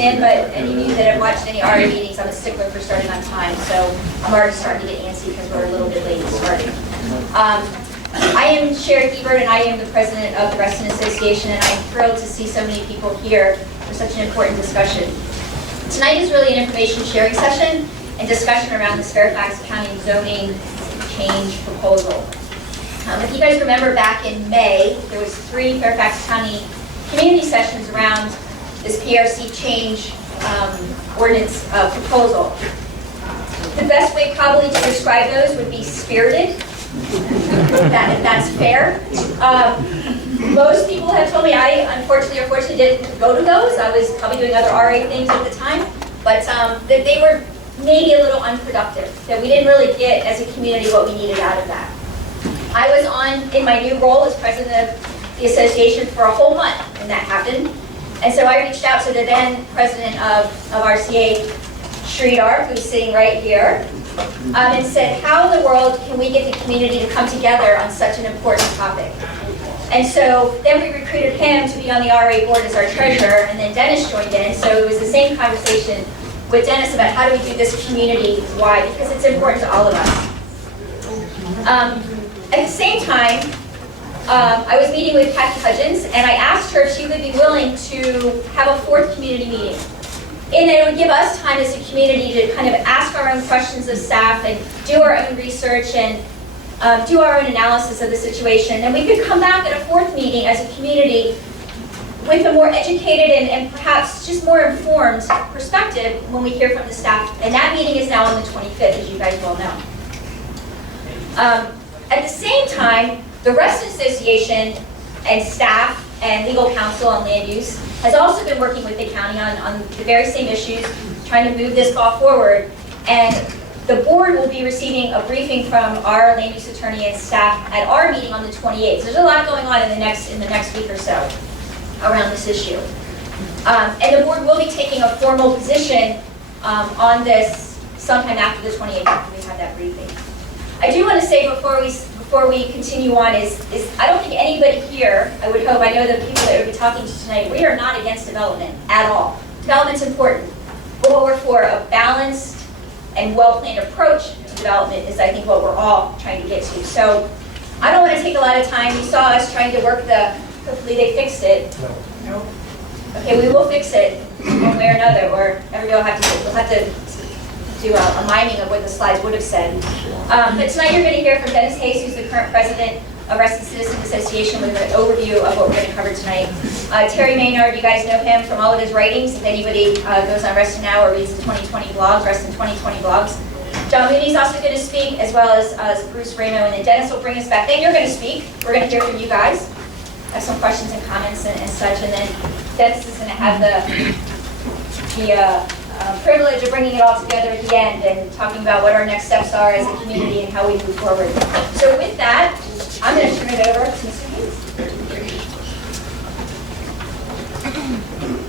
in, but any of you that have watched any RA meetings, I'm a stickler for starting on time, so I'm already starting to get antsy because we're a little bit late starting. I am Sherry Hebert, and I am the president of the Reston Association, and I'm thrilled to see so many people here for such an important discussion. Tonight is really an information sharing session and discussion around this Fairfax County zoning change proposal. If you guys remember back in May, there was 3 Fairfax County community sessions around this PRC change ordinance proposal. The best way probably to describe those would be spirited, if that's fair. Most people have told me, I unfortunately or fortunately didn't go to those. I was probably doing other RA things at the time, but that they were maybe a little unproductive, that we didn't really get as a community what we needed out of that. I was in my new role as president of the association for a whole month when that happened. And so I reached out to the then president of RCA, Sridhar, who's sitting right here, and said, how in the world can we get the community to come together on such an important topic? And so then we recruited him to be on the RA board as our treasurer, and then Dennis joined in. So it was the same conversation with Dennis about how do we do this community-wide, because it's important to all of us. At the same time, I was meeting with Kathy Hudgens, and I asked her if she would be willing to have a 4th community meeting. And that it would give us time as a community to kind of ask our own questions of staff and do our own research and do our own analysis of the situation. And we could come back at a 4th meeting as a community with a more educated and perhaps just more informed perspective when we hear from the staff. And that meeting is now on the 25th, as you guys well know. At the same time, the Reston Association and staff and legal counsel on land use has also been working with the county on the very same issues, trying to move this ball forward. And the board will be receiving a briefing from our land use attorney and staff at our meeting on the 28th. So there's a lot going on in the next week or so around this issue. And the board will be taking a formal position on this sometime after the 28th, after we have that briefing. I do want to say before we continue on is I don't think anybody here, I would hope, I know the people that will be talking to tonight, we are not against development at all. Development's important. But what we're for, a balanced and well-planned approach to development is, I think, what we're all trying to get to. So I don't want to take a lot of time. You saw us trying to work hopefully they fixed it. No. Okay, we will fix it one way or another, or everybody will have to do a miming of what the slides would have said. But tonight you're going to hear from Dennis Hayes, who's the current president of Reston Citizens Association, with an overview of what we're going to cover tonight. Terry Maynard, you guys know him from all of his writings. If anybody goes on Reston Now or reads the 2020 blogs, Reston 2020 blogs. John Mooney's also going to speak, as well as Bruce Ramo, and then Dennis will bring us back. Then you're going to speak. We're going to hear from you guys. Have some questions and comments and such, and then Dennis is going to have the privilege of bringing it all together at the end and talking about what our next steps are as a community and how we move forward. So with that, I'm going to turn it over to Mr. Hayes.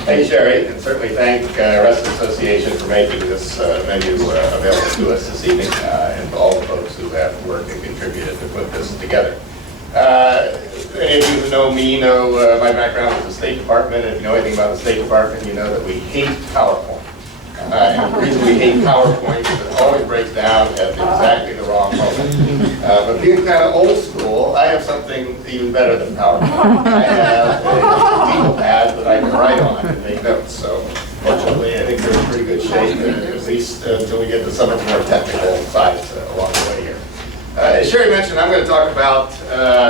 Thank you, Sherry, and certainly thank Reston Association for making this venue available to us this evening, and to all the folks who have worked and contributed to put this together. Any of you who know me know my background is the State Department, and if you know anything about the State Department, you know that we hate PowerPoint. And the reason we hate PowerPoint is it always breaks down at exactly the wrong moment. But being kind of old school, I have something even better than PowerPoint. I have a legal pad that I can write on and make notes. So fortunately, I think we're in pretty good shape, at least until we get to some of the more technical sides along the way here. As Sherry mentioned, I'm going to talk about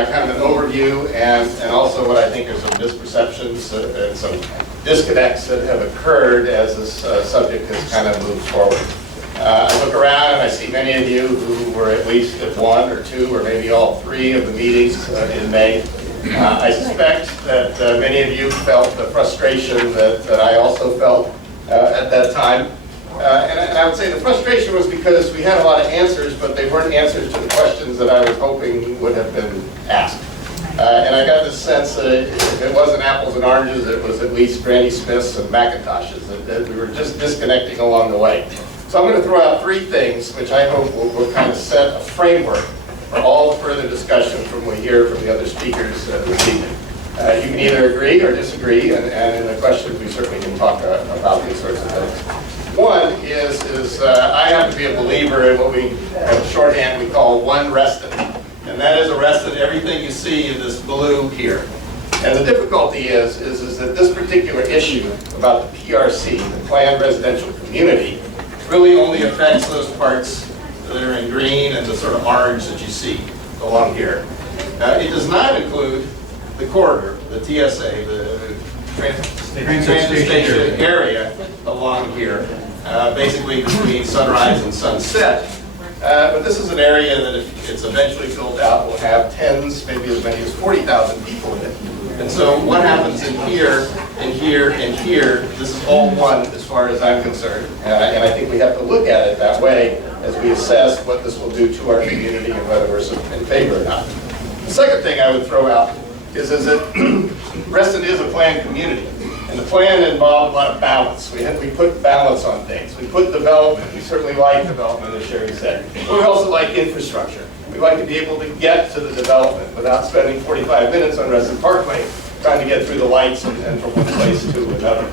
kind of an overview and also what I think are some misperceptions and some disconnects that have occurred as this subject has kind of moved forward. I look around and I see many of you who were at least at 1 or 2 or maybe all 3 of the meetings in May. I suspect that many of you felt the frustration that I also felt at that time. And I would say the frustration was because we had a lot of answers, but they weren't answers to the questions that I was hoping would have been asked. And I got this sense that if it wasn't apples and oranges, it was at least Granny Smiths and Macintoshes, that we were just disconnecting along the way. So I'm going to throw out 3 things, which I hope will kind of set a framework for all the further discussion from what we hear from the other speakers this evening. You can either agree or disagree, and in the questions we certainly can talk about these sorts of things. One is I happen to be a believer in what we, shorthand, we call one Reston. And that is a Reston, everything you see in this blue here. And the difficulty is that this particular issue about the PRC, the Planned Residential Community, really only affects those parts that are in green and the sort of orange that you see along here. It does not include the corridor, the TSA, the transit station area along here, basically between sunrise and sunset. But this is an area that if it's eventually built out will have tens, maybe as many as 40,000 people in it. And so what happens in here, and here, and here, this is all one as far as I'm concerned. And I think we have to look at it that way as we assess what this will do to our community and whether we're in favor or not. The second thing I would throw out is that Reston is a planned community. And the plan involved a lot of balance. We put balance on things. We put development. We certainly like development, as Sherry said. But we also like infrastructure. We like to be able to get to the development without spending 45 minutes on Reston Parkway trying to get through the lights and from one place to another.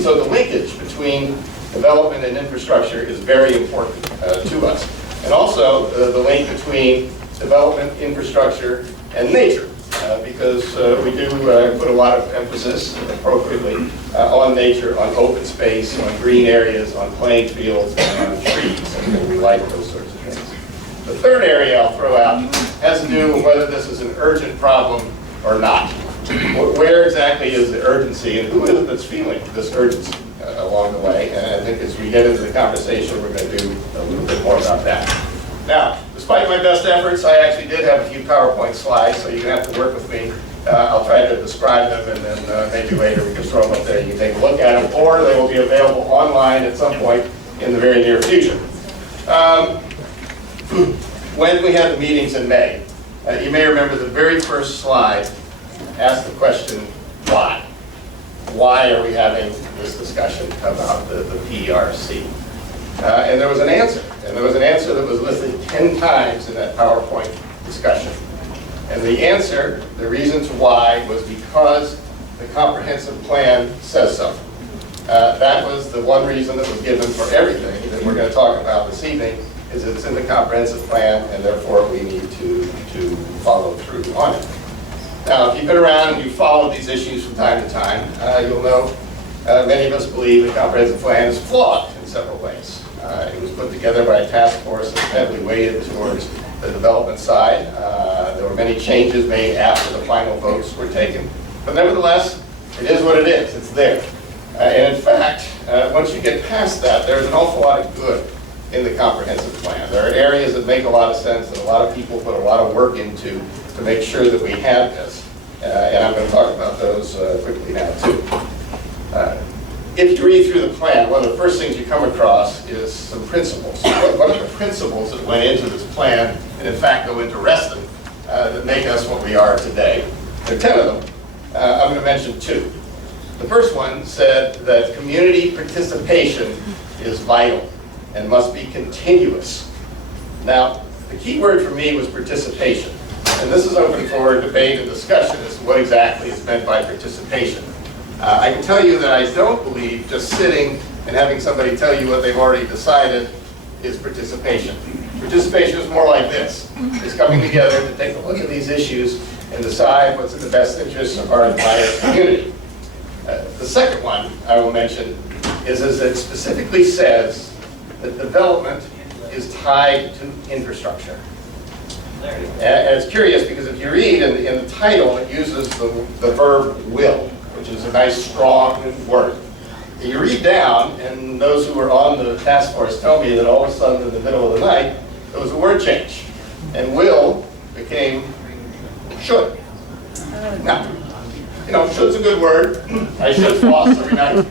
So the linkage between development and infrastructure is very important to us. And also the link between development, infrastructure, and nature. Because we do put a lot of emphasis, appropriately, on nature, on open space, on green areas, on playing fields, and on trees, and we like those sorts of things. The third area I'll throw out has to do with whether this is an urgent problem or not. Where exactly is the urgency, and who is it that's feeling this urgency along the way? And I think as we get into the conversation, we're going to do a little bit more about that. Now, despite my best efforts, I actually did have a few PowerPoint slides, so you're going to have to work with me. I'll try to describe them, and then maybe later we can throw them up there. You can take a look at them, or they will be available online at some point in the very near future. When we had the meetings in May, you may remember the very first slide asked the question, why? Why are we having this discussion about the PRC? And there was an answer. And there was an answer that was listed 10 times in that PowerPoint discussion. And the answer, the reasons why, was because the comprehensive plan says so. That was the one reason that was given for everything that we're going to talk about this evening, is it's in the comprehensive plan, and therefore we need to follow through on it. Now, if you've been around and you've followed these issues from time to time, you'll know many of us believe the comprehensive plan is flawed in several ways. It was put together by a task force that heavily weighted towards the development side. There were many changes made after the final votes were taken. But nevertheless, it is what it is. It's there. And in fact, once you get past that, there's an awful lot of good in the comprehensive plan. There are areas that make a lot of sense that a lot of people put a lot of work into to make sure that we have this. And I'm going to talk about those quickly now, too. If you read through the plan, one of the first things you come across is some principles. What are the principles that went into this plan, and in fact go into Reston, that make us what we are today? There are 10 of them. I'm going to mention 2. The first one said that community participation is vital and must be continuous. Now, the key word for me was participation. And this is open for debate and discussion as to what exactly is meant by participation. I can tell you that I don't believe just sitting and having somebody tell you what they've already decided is participation. Participation is more like this. It's coming together to take a look at these issues and decide what's in the best interest of our entire community. The second one I will mention is it specifically says that development is tied to infrastructure. And it's curious because if you read in the title, it uses the verb will, which is a nice strong word. And you read down, and those who were on the task force tell me that all of a sudden in the middle of the night, there was a word change. And will became should. Now, you know, should's a good word. I should floss every night.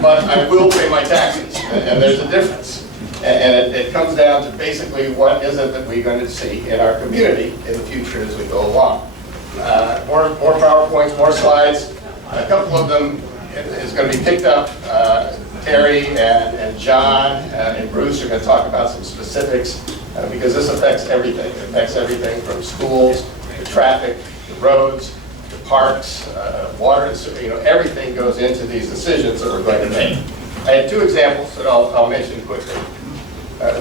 But I will pay my taxes, and there's a difference. And it comes down to basically what is it that we're going to see in our community in the future as we go along. More PowerPoints, more slides. A couple of them is going to be picked up. Terry and John and Bruce are going to talk about some specifics because this affects everything. It affects everything from schools to traffic the roads, the parks, water, and everything goes into these decisions that we're going to make. I have two examples that I'll mention quickly.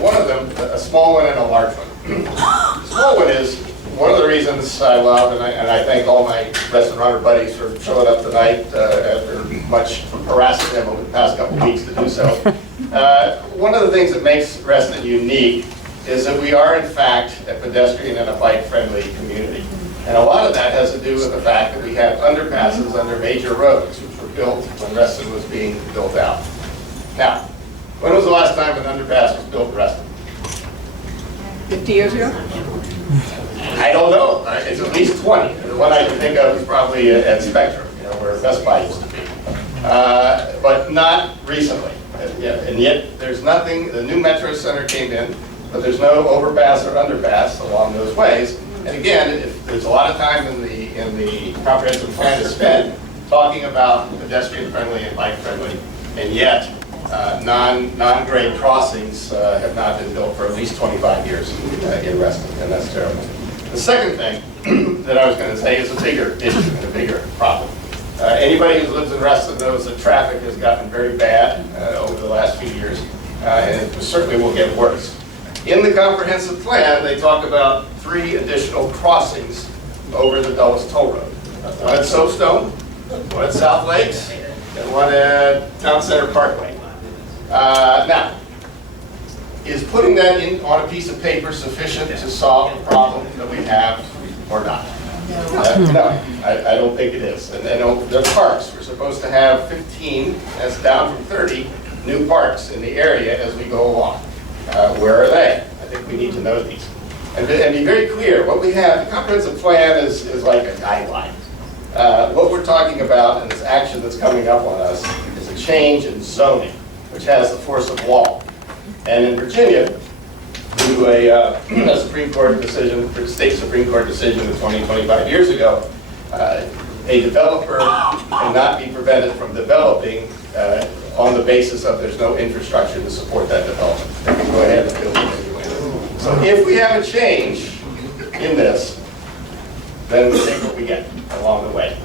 One of them, a small one and a large one. The small one is one of the reasons I love, and I thank all my Reston runner buddies for showing up tonight after much harassing them over the past couple of weeks to do so. One of the things that makes Reston unique is that we are in fact a pedestrian and a bike-friendly community. And a lot of that has to do with the fact that we have underpasses under major roads, which were built when Reston was being built out. Now, when was the last time an underpass was built in Reston? 50 years ago? I don't know. It's at least 20. The one I can think of is probably at Spectrum, where Best Buy used to be. But not recently. And yet, there's nothing. The new Metro Center came in, but there's no overpass or underpass along those ways. And again, if there's a lot of time in the comprehensive plan to spend talking about pedestrian-friendly and bike-friendly, and yet non-grade crossings have not been built for at least 25 years in Reston, and that's terrible. The second thing that I was going to say is a bigger issue and a bigger problem. Anybody who lives in Reston knows that traffic has gotten very bad over the last few years, and it certainly will get worse. In the comprehensive plan, they talk about 3 additional crossings over the Dulles Toll Road. One at Soapstone, one at South Lakes, and one at Town Center Parkway. Now, is putting that on a piece of paper sufficient to solve the problem that we have or not? No, I don't think it is. And the parks, we're supposed to have 15, that's down from 30, new parks in the area as we go along. Where are they? I think we need to know these. And be very clear, what we have, the comprehensive plan is like a guideline. What we're talking about in this action that's coming up on us is a change in zoning, which has the force of law. And in Virginia, due to a Supreme Court decision, state Supreme Court decision 20, 25 years ago, a developer cannot be prevented from developing on the basis of there's no infrastructure to support that development. They can go ahead and build it anyway. So if we have a change in this, then we take what we get along the way.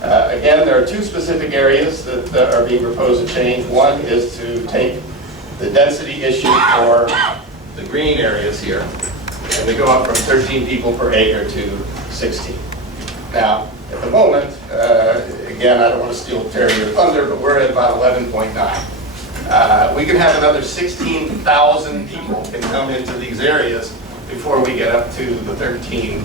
Again, there are 2 specific areas that are being proposed to change. One is to take the density issue for the green areas here, and they go up from 13 people per acre to 16. Now, at the moment, again, I don't want to steal Terry or thunder, but we're at about 11.9. We can have another 16,000 people can come into these areas before we get up to the 13,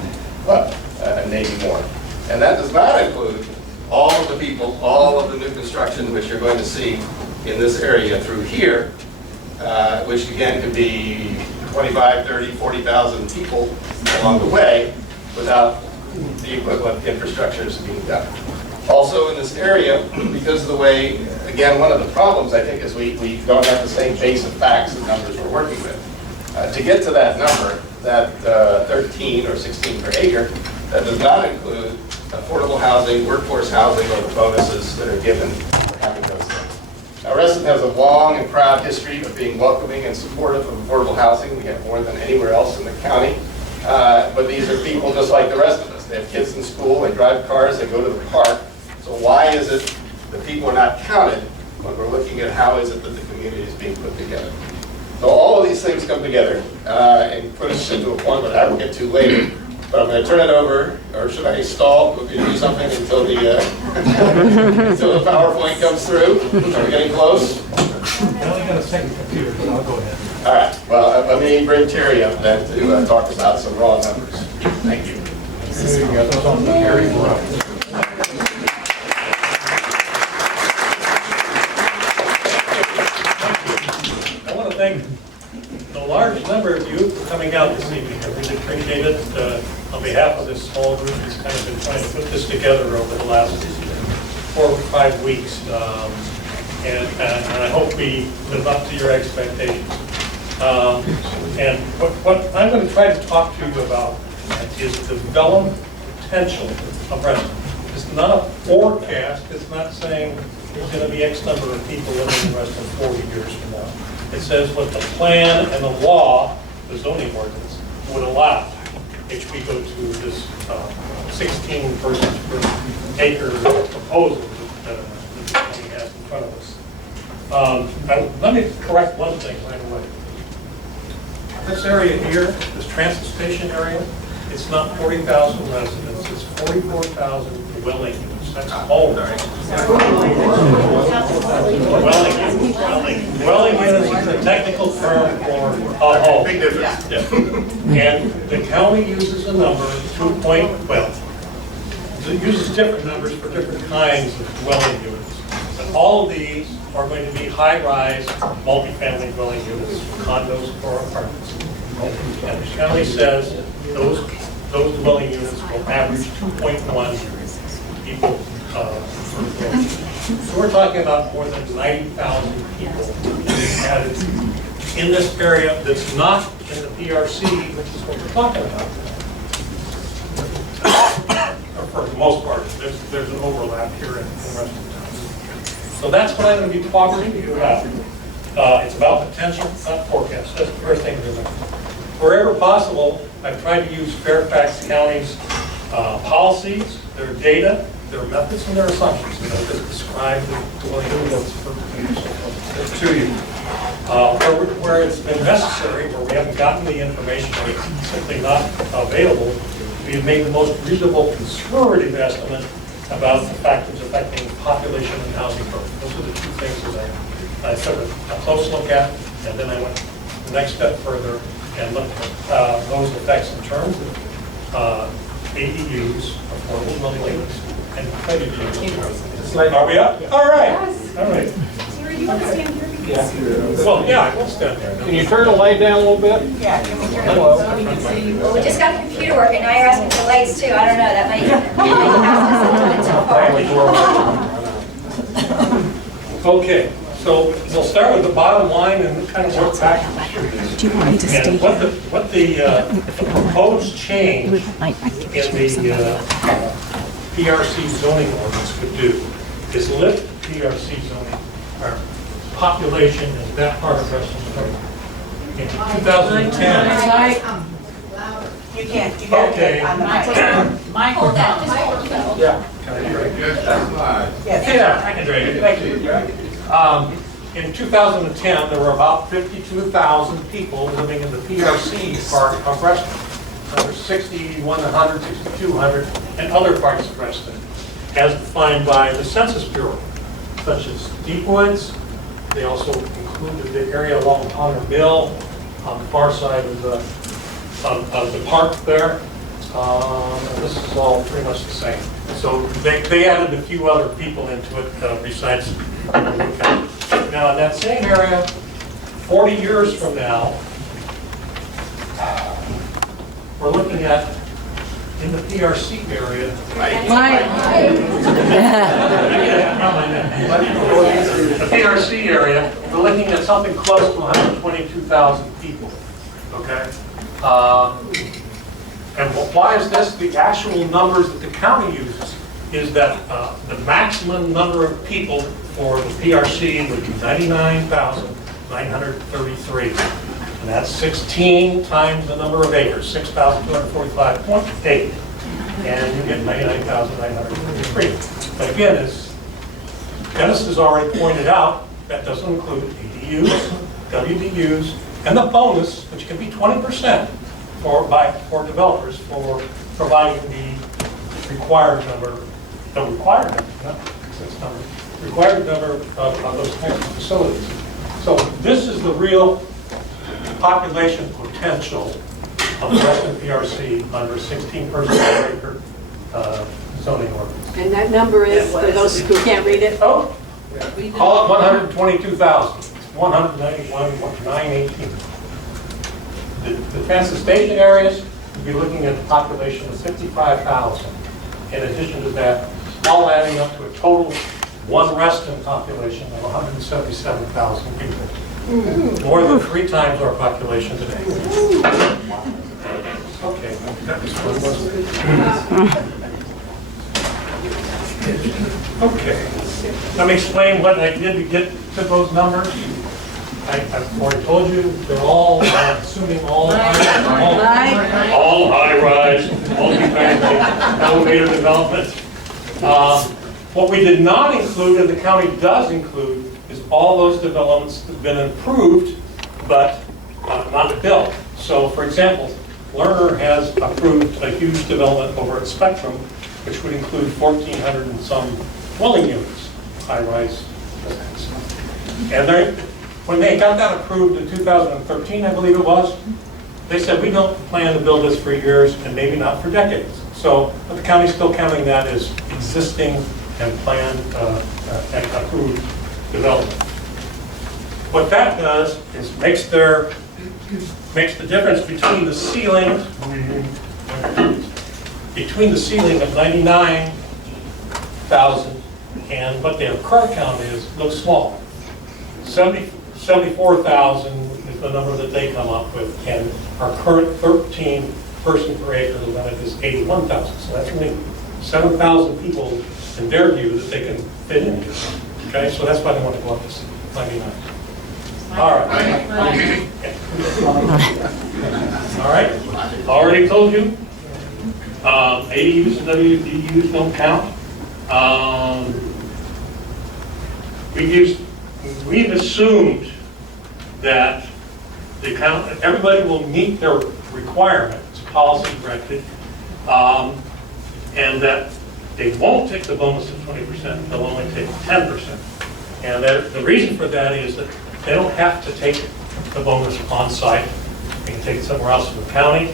maybe more. And that does not include all of the people, all of the new construction which you're going to see in this area through here, which again could be 25, 30, 40,000 people along the way without the equivalent infrastructures being done. Also in this area, because of the way, again, one of the problems I think is we don't have the same base of facts and numbers we're working with. To get to that number, that 13 or 16 per acre, that does not include affordable housing, workforce housing, or the bonuses that are given for having those things. Now, Reston has a long and proud history of being welcoming and supportive of affordable housing. We have more than anywhere else in the county. But these are people just like the rest of us. They have kids in school, they drive cars, they go to the park. So why is it that people are not counted when we're looking at how is it that the community is being put together? So all of these things come together and put us into a point that I will get to later. But I'm going to turn it over, or should I stall? We'll do something until the until the PowerPoint comes through. Are we getting close? I only got a second computer, but I'll go ahead. All right. Well, let me bring Terry up then to talk about some raw numbers. Thank you. I want to thank the large number of you for coming out this evening. I really appreciate it. On behalf of this small group that's kind of been trying to put this together over the last 4 or 5 weeks. And I hope we live up to your expectations. And what I'm going to try to talk to you about is the development potential of Reston. It's not a forecast. It's not saying there's going to be X number of people living in Reston 40 years from now. It says what the plan and the law, the zoning ordinance, would allow. which we go to this 16 person per acre proposal that the county has in front of us. Let me correct one thing right away. This area here, this transit station area, it's not 40,000 residents, it's 44,000 dwelling units. That's all. Dwelling units is a technical term for a home. Big difference. Yeah. And the county uses a number, it uses different numbers for different kinds of dwelling units. But all of these are going to be high-rise, multifamily dwelling units, condos or apartments. And the county says those dwelling units will average 2.1 people per dwelling. So we're talking about more than 90,000 people added in this area that's not in the PRC, which is what we're talking about. For the most part, there's an overlap here in Reston. So that's what I'm going to be talking to you about. It's about potential, not forecast. That's the first thing to remember. Wherever possible, I've tried to use Fairfax County's policies, their data, their methods, and their assumptions. And I'll just describe the dwelling units to you. Where it's been necessary, where we haven't gotten the information, or it's simply not available, we have made the most reasonable conservative estimate about the factors affecting population and housing growth. Those are the two things that I took a close look at, and then I went the next step further and looked at those effects in terms of ADUs, affordable dwelling units, and credit units. Are we up? All right. All right. Siri, do you want to stand here? Well, yeah, I will stand there. Can you turn the light down a little bit? Yeah, can we turn it Hello. so we can see? Well, we just got the computer working, now you're asking for lights too, I don't know, that might ask us a little bit too far. Okay, so we'll start with the bottom line and kind of work back. Do you want me to stay And here? what the proposed change in the PRC zoning ordinance would do is lift PRC zoning, our population in that part of Reston in 2010. You can't, you Okay. gotta get on the mic. Hold that, just hold that. Yeah. Can I drag it? Yes. Yeah, I can drag it. Thank you. In 2010, there were about 52,000 people living in the PRC part of Reston. There's 6,100, 6,200, and other parts of Reston, as defined by the Census Bureau, such as Deepwoods. They also included the area along Honor Mill on the far side of the park there. And this is all pretty much the same. So they added a few other people into it besides people who counted. Now in that same area, 40 years from now, we're looking at in the PRC area. The PRC area, we're looking at something close to 122,000 people. Okay. And why is this? The actual numbers that the county uses is that the maximum number of people for the PRC would be 99,933. And that's 16 times the number of acres, 6,245.8. And you get 99,933. But again, as Dennis has already pointed out, that doesn't include ADUs, WDUs, and the bonus, which can be 20% for developers for providing the required number, required number of those types of facilities. So this is the real population potential of the Reston PRC under 16 person per acre zoning ordinance. And that number is, for those who can't read it? Oh, call it 122,000. 191,918. The transit station areas, we'll be looking at a population of 55,000. In addition to that, all adding up to a total one Reston population of 177,000 people. More than 3 times our population today. Okay, that was fun, wasn't it? Okay, let me explain what I did to get to those numbers. I've already told you, they're all, assuming all high-rise elevator development. What we did not include, and the county does include, is all those developments that have been improved, but not built. So, for example, Lerner has approved a huge development over at Spectrum, which would include 1,400 and some dwelling units, high-rise residence. And when they got that approved in 2013, I believe it was, they said, we don't plan to build this for years and maybe not for decades. So, but the county's still counting that as existing and planned and approved development. What that does is makes the difference between the ceiling of 99,000 and what their current count is, looks small. 74,000 is the number that they come up with, and our current 13 person per acre limit is 81,000. So that's only 7,000 people in their view that they can fit in here. Okay, so that's why they want to go up to 99. All right. All right. Already told you. ADUs and WDUs don't count. We've assumed that everybody will meet their requirements, policy directed, and that they won't take the bonus of 20%, they'll only take 10%. And the reason for that is that they don't have to take the bonus on site. They can take it somewhere else in the county.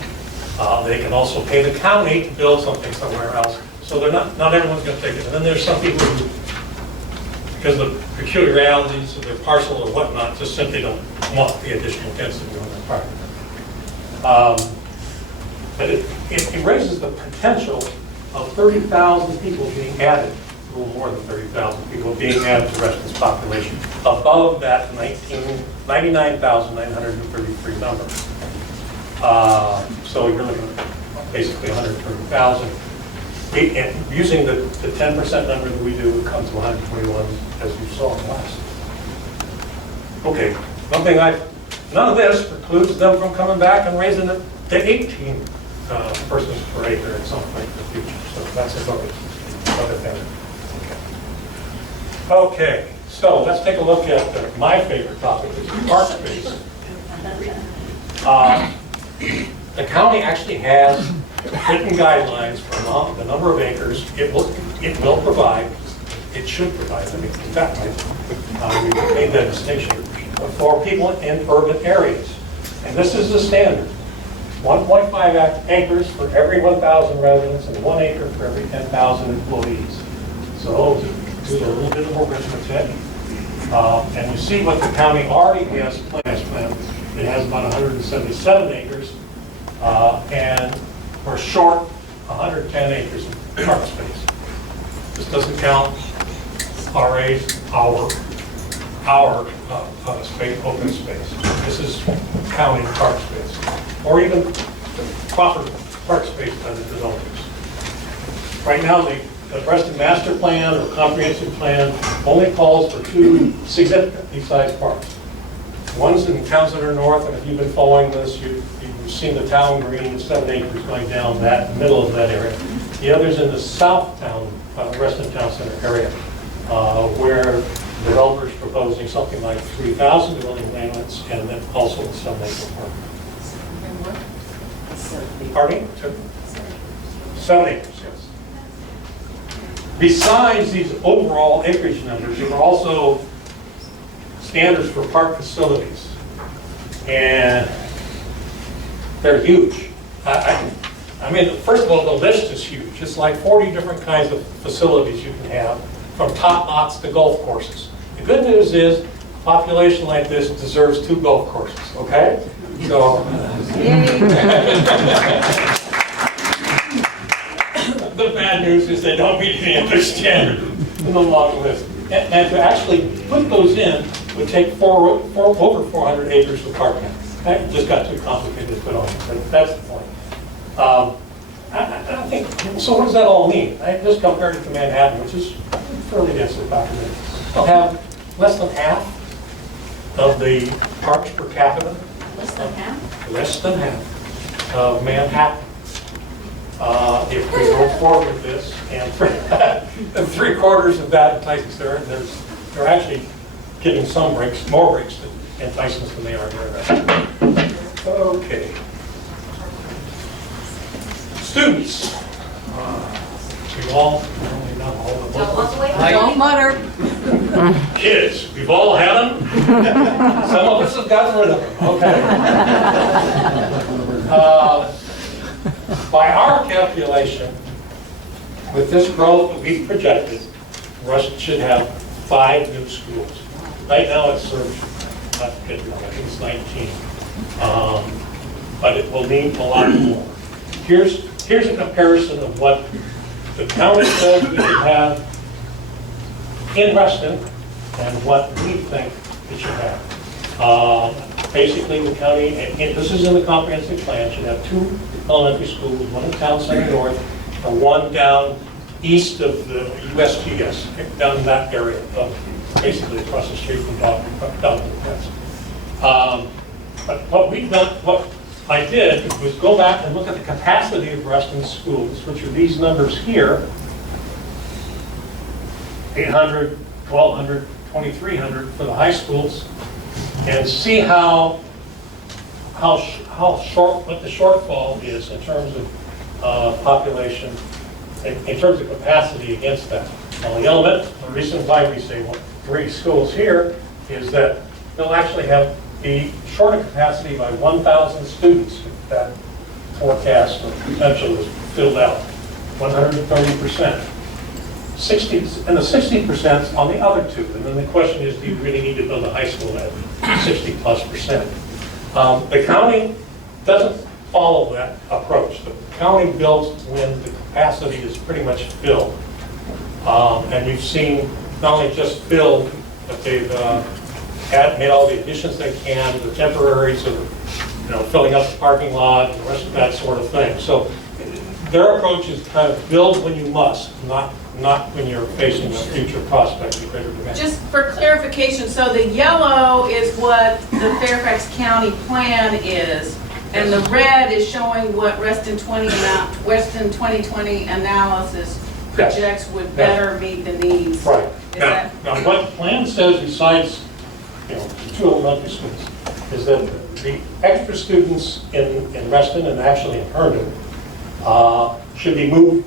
They can also pay the county to build something somewhere else. So they're not everyone's going to take it. And then there's some people who, because of the peculiarities of their parcel or whatnot, just simply don't want the additional density on their property. But it raises the potential of 30,000 people being added, a little more than 30,000 people being added to Reston's population, above that 99,933 number. So you're looking at basically 130,000. And using the 10% number that we do, it comes to 121, as you saw in the last. Okay, none of this precludes them from coming back and raising it to 18 persons per acre at some point in the future. So that's another thing. Okay, so let's take a look at my favorite topic, which is park space. The county actually has written guidelines for the number of acres it will provide. It should provide. I mean, in fact, we made that distinction for people in urban areas, and this is the standard: 1.5 acres for every 1,000 residents, and 1 acre for every 10,000 employees. So, do a little bit of arithmetic, and you see what the county already has planned. It has about 177 acres, and we're short 110 acres of park space. This doesn't count RA's, our space, open space. This is county park space, or even proper park space by the developers. Right now, the Reston Master Plan or Comprehensive Plan only calls for 2 significantly sized parks. One's in Town Center North, and if you've been following this, you've seen the town green, 7 acres going down that middle of that area. The other's in the south town, Reston Town Center area, where developers proposing something like 3,000 dwelling units, and then also a 7 acre park. Pardon me? 7 acres, yes. Besides these overall acreage numbers, there are also standards for park facilities, and they're huge. I mean, first of all, the list is huge. It's like 40 different kinds of facilities you can have, from top lots to golf courses. The good news is, a population like this deserves 2 golf courses, okay? So, the bad news is they don't meet any other standard in the long list. And to actually put those in would take over 400 acres of parkland. That just got too complicated to put on, but that's the point. I think, so what does that all mean? I just compared it to Manhattan, which is fairly densely populated. They'll have less than half of the parks per capita. Less than half? Less than half of Manhattan. if we go forward with this, and and 3/4 of that entices they're actually getting some breaks, more breaks to entice us than they are here. Okay. Students. We've all, not all of Don't walk them. away. Don't mutter. Kids, we've all had them. Some of us have gotten rid of them. Okay. By our calculation, with this growth that we've projected, Reston should have 5 new schools. Right now it serves, I think it's 19. But it will need a lot more. Here's a comparison of what the county says we should have in Reston and what we think it should have. Basically, the county, and this is in the comprehensive plan, should have 2 elementary schools, one in Town Center North, and one down east of the USGS, down in that area, basically across the street from down to the west. But what I did was go back and look at the capacity of Reston schools, which are these numbers here, 800, 1,200, 2,300 for the high schools, and see how short, what the shortfall is in terms of population, in terms of capacity against that. Well, the reason why we say 3 schools here is that they'll actually have the shorter capacity by 1,000 students if that forecast or potential is filled out, 130%. 60, and the 60% on the other 2. And then the question is, do you really need to build a high school at 60+%? The county doesn't follow that approach. The county builds when the capacity is pretty much filled. And you've seen not only just filled, but they've made all the additions they can, the temporaries of, filling up the parking lot and the rest of that sort of thing. So their approach is kind of build when you must, not when you're facing a future prospect of greater demand. Just for clarification, so the yellow is what the Fairfax County plan is, and the red is showing what Reston 2020 analysis projects would better meet the needs. Right. Is Now, what the plan says, besides the 2 elementary schools, is that the extra students in Reston and actually in Herndon should be moved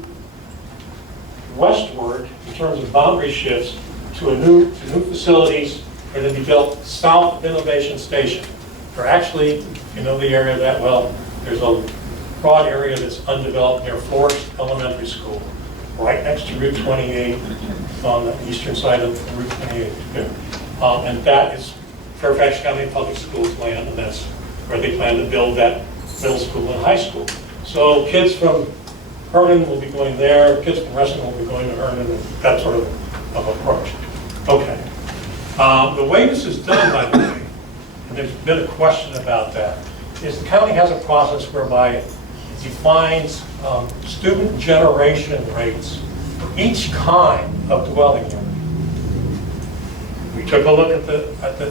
westward in terms of boundary shifts to new facilities that are to be built south of Innovation Station. They're actually, if you know the area that well, there's a broad area that's undeveloped near Forest Elementary School, right next to Route 28 on the eastern side of Route 28. And that is Fairfax County Public Schools land, and that's where they plan to build that middle school and high school. So kids from Herndon will be going there, kids from Reston will be going to Herndon, and that sort of approach. Okay. The way this is done, by the way, and there's been a question about that, is the county has a process whereby it defines student generation rates for each kind of dwelling unit. We took a look at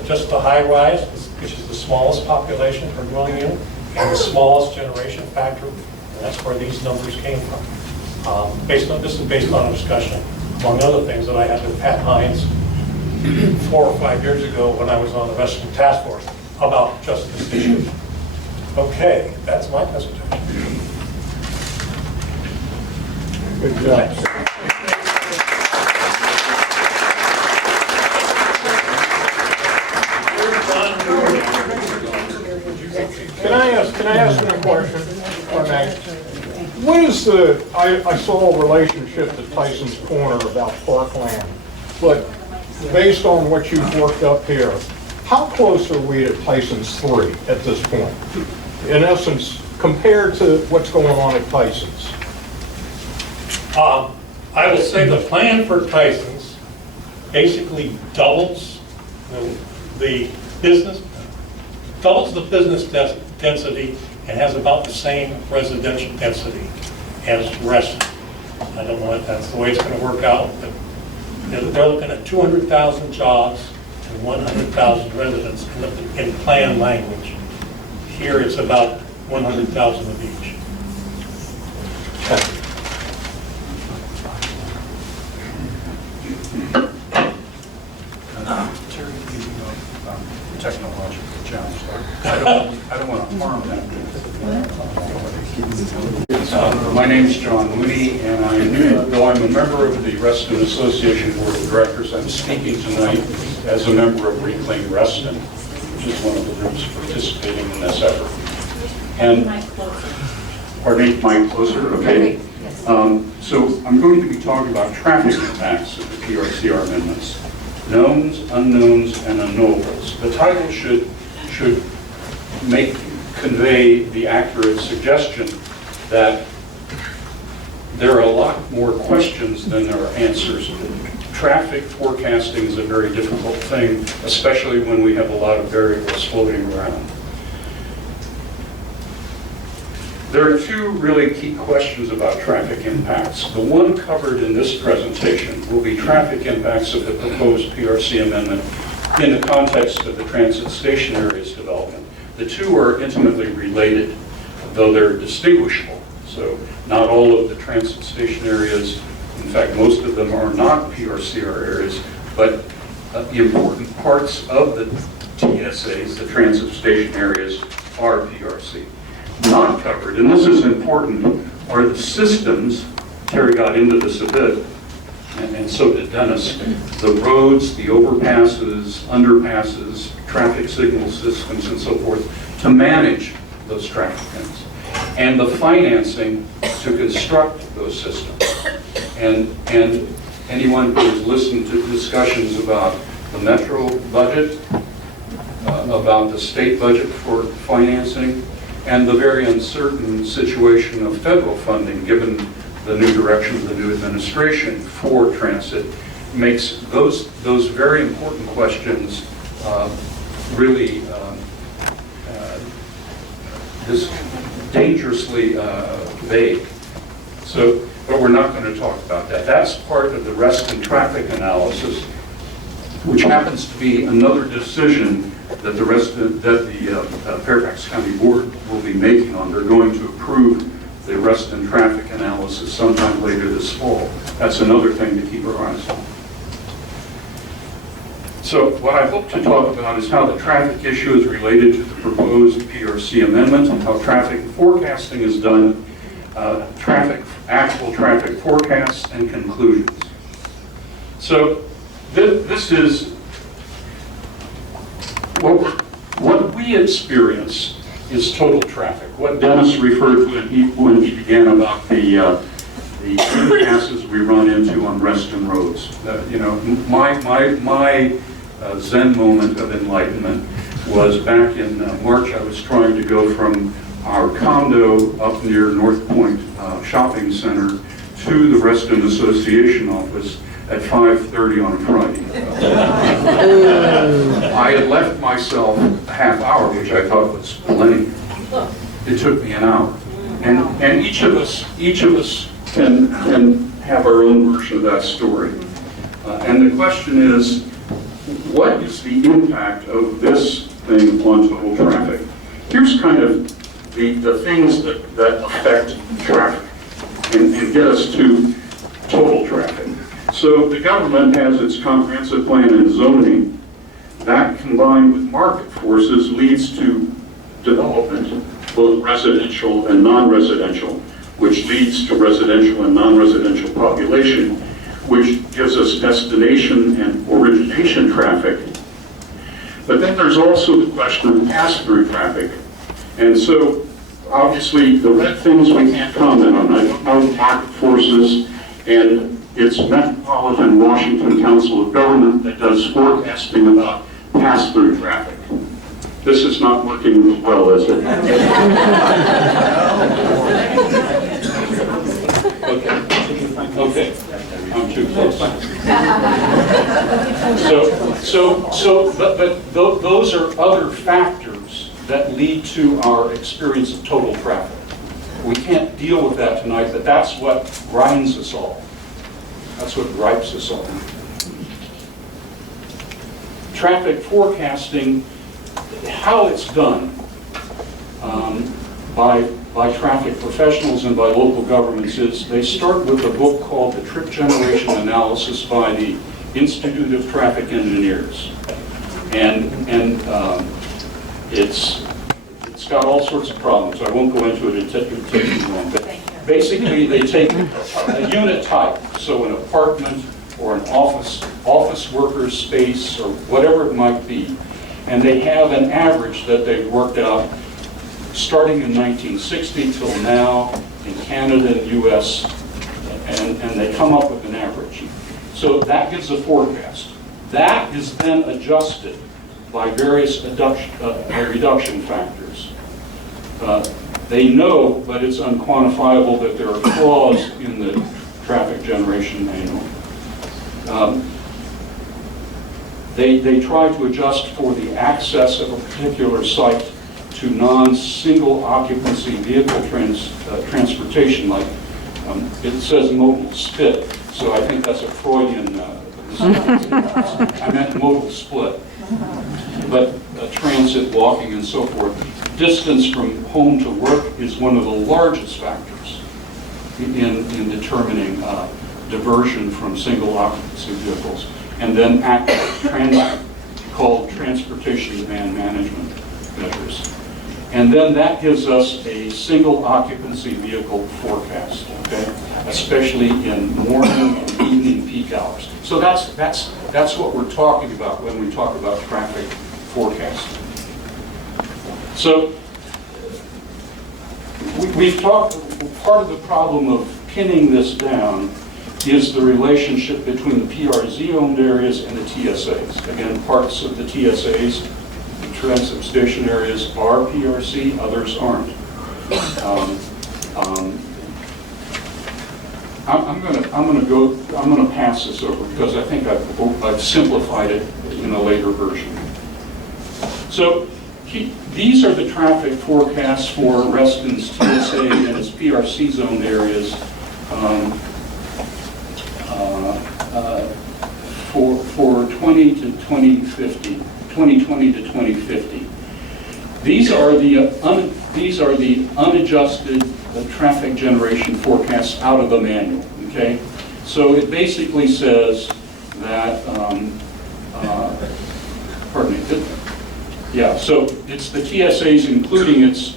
just the high rise, which is the smallest population per dwelling unit, and the smallest generation factor. And that's where these numbers came from. This is based on a discussion, among other things, that I had with Pat Hines 4 or 5 years ago when I was on the Reston Task Force about just this issue. Okay, that's my presentation. Good job. Can I ask you a question? What is I saw a relationship to Tyson's Corner about parkland, but based on what you've worked up here, how close are we to Tyson's 3 at this point? In essence, compared to what's going on at Tyson's? I will say the plan for Tyson's basically doubles the business density and has about the same residential density as Reston. I don't know if that's the way it's going to work out, but they're looking at 200,000 jobs and 100,000 residents in plan language. Here it's about 100,000 of each. Technological challenge. I don't want to harm that. My name is John Mooney, and though I'm a member of the Reston Association Board of Directors, I'm speaking tonight as a member of Reclaim Reston, which is one of the groups participating in this effort. And, pardon me, mic closer, okay. So I'm going to be talking about traffic impacts of the PRCR amendments. Knowns, unknowns, and unknowables. The title should convey the accurate suggestion that there are a lot more questions than there are answers. Traffic forecasting is a very difficult thing, especially when we have a lot of variables floating around. There are two really key questions about traffic impacts. The one covered in this presentation will be traffic impacts of the proposed PRC amendment in the context of the transit station areas development. The two are intimately related, though they're distinguishable. So not all of the transit station areas, in fact most of them are not PRCR areas, but the important parts of the TSAs, the transit station areas, are PRC. Not covered, and this is important, are the systems. Terry got into this a bit, and so did Dennis. The roads, the overpasses, underpasses, traffic signal systems, and so forth, to manage those traffic counts. And the financing to construct those systems. And anyone who has listened to discussions about the metro budget, about the state budget for financing, and the very uncertain situation of federal funding, given the new direction of the new administration for transit, makes those very important questions really dangerously vague. So, but we're not going to talk about that. That's part of the Reston traffic analysis, which happens to be another decision that the Fairfax County Board will be making on. They're going to approve the Reston traffic analysis sometime later this fall. That's another thing to keep our eyes on. So what I hope to talk about is how the traffic issue is related to the proposed PRC amendment, and how traffic forecasting is done, actual traffic forecasts and conclusions. So this is what we experience is total traffic. What Dennis referred to when he began about the impasses we run into on Reston roads. My Zen moment of enlightenment was back in March. I was trying to go from our condo up near North Point Shopping Center to the Reston Association office at 5:30 on a Friday. I had left myself a half hour, which I thought was plenty. It took me an hour. And each of us can have our own version of that story. And the question is, what is the impact of this thing on total traffic? Here's kind of the things that affect traffic and get us to total traffic. So the government has its comprehensive plan and zoning. That, combined with market forces, leads to development, both residential and non-residential, which leads to residential and non-residential population, which gives us destination and origination traffic. But then there's also the question of pass-through traffic. And so, obviously, the red things we can't comment on. I don't know the market forces, and it's Metropolitan Washington Council of Government that does forecasting about pass-through traffic. This is not working well, is it? Okay. I'm too close. But those are other factors that lead to our experience of total traffic. We can't deal with that tonight, but that's what grinds us all. That's what gripes us all. Traffic forecasting, how it's done by by traffic professionals and by local governments is they start with a book called The Trip Generation Analysis by the Institute of Traffic Engineers. And it's got all sorts of problems. I won't go into it, it would take too long. But basically, they take a unit type, so an apartment or an office worker's space or whatever it might be, and they have an average that they've worked out starting in 1960 till now in Canada and US, and they come up with an average. So that gives a forecast. That is then adjusted by various reduction factors. They know, but it's unquantifiable, that there are flaws in the traffic generation manual. They try to adjust for the access of a particular site to non-single occupancy vehicle transportation, like it says modal split, so I think that's a Freudian I meant modal split. But transit, walking, and so forth. Distance from home to work is one of the largest factors in determining diversion from single occupancy vehicles. And then called transportation demand management measures. And then that gives us a single occupancy vehicle forecast, okay? Especially in morning and evening peak hours. So that's what we're talking about when we talk about traffic forecasting. So we've talked, part of the problem of pinning this down is the relationship between the PRZ-owned areas and the TSAs. Again, parts of the TSAs, the transit station areas, are PRC, others aren't. I'm going to pass this over because I think I've simplified it in a later version. So these are the traffic forecasts for Reston's TSA and its PRC zoned areas for 2020 to 2050. These are the unadjusted traffic generation forecasts out of the manual. Okay, so it basically says that. Pardon me. Yeah, so it's the TSAs, including its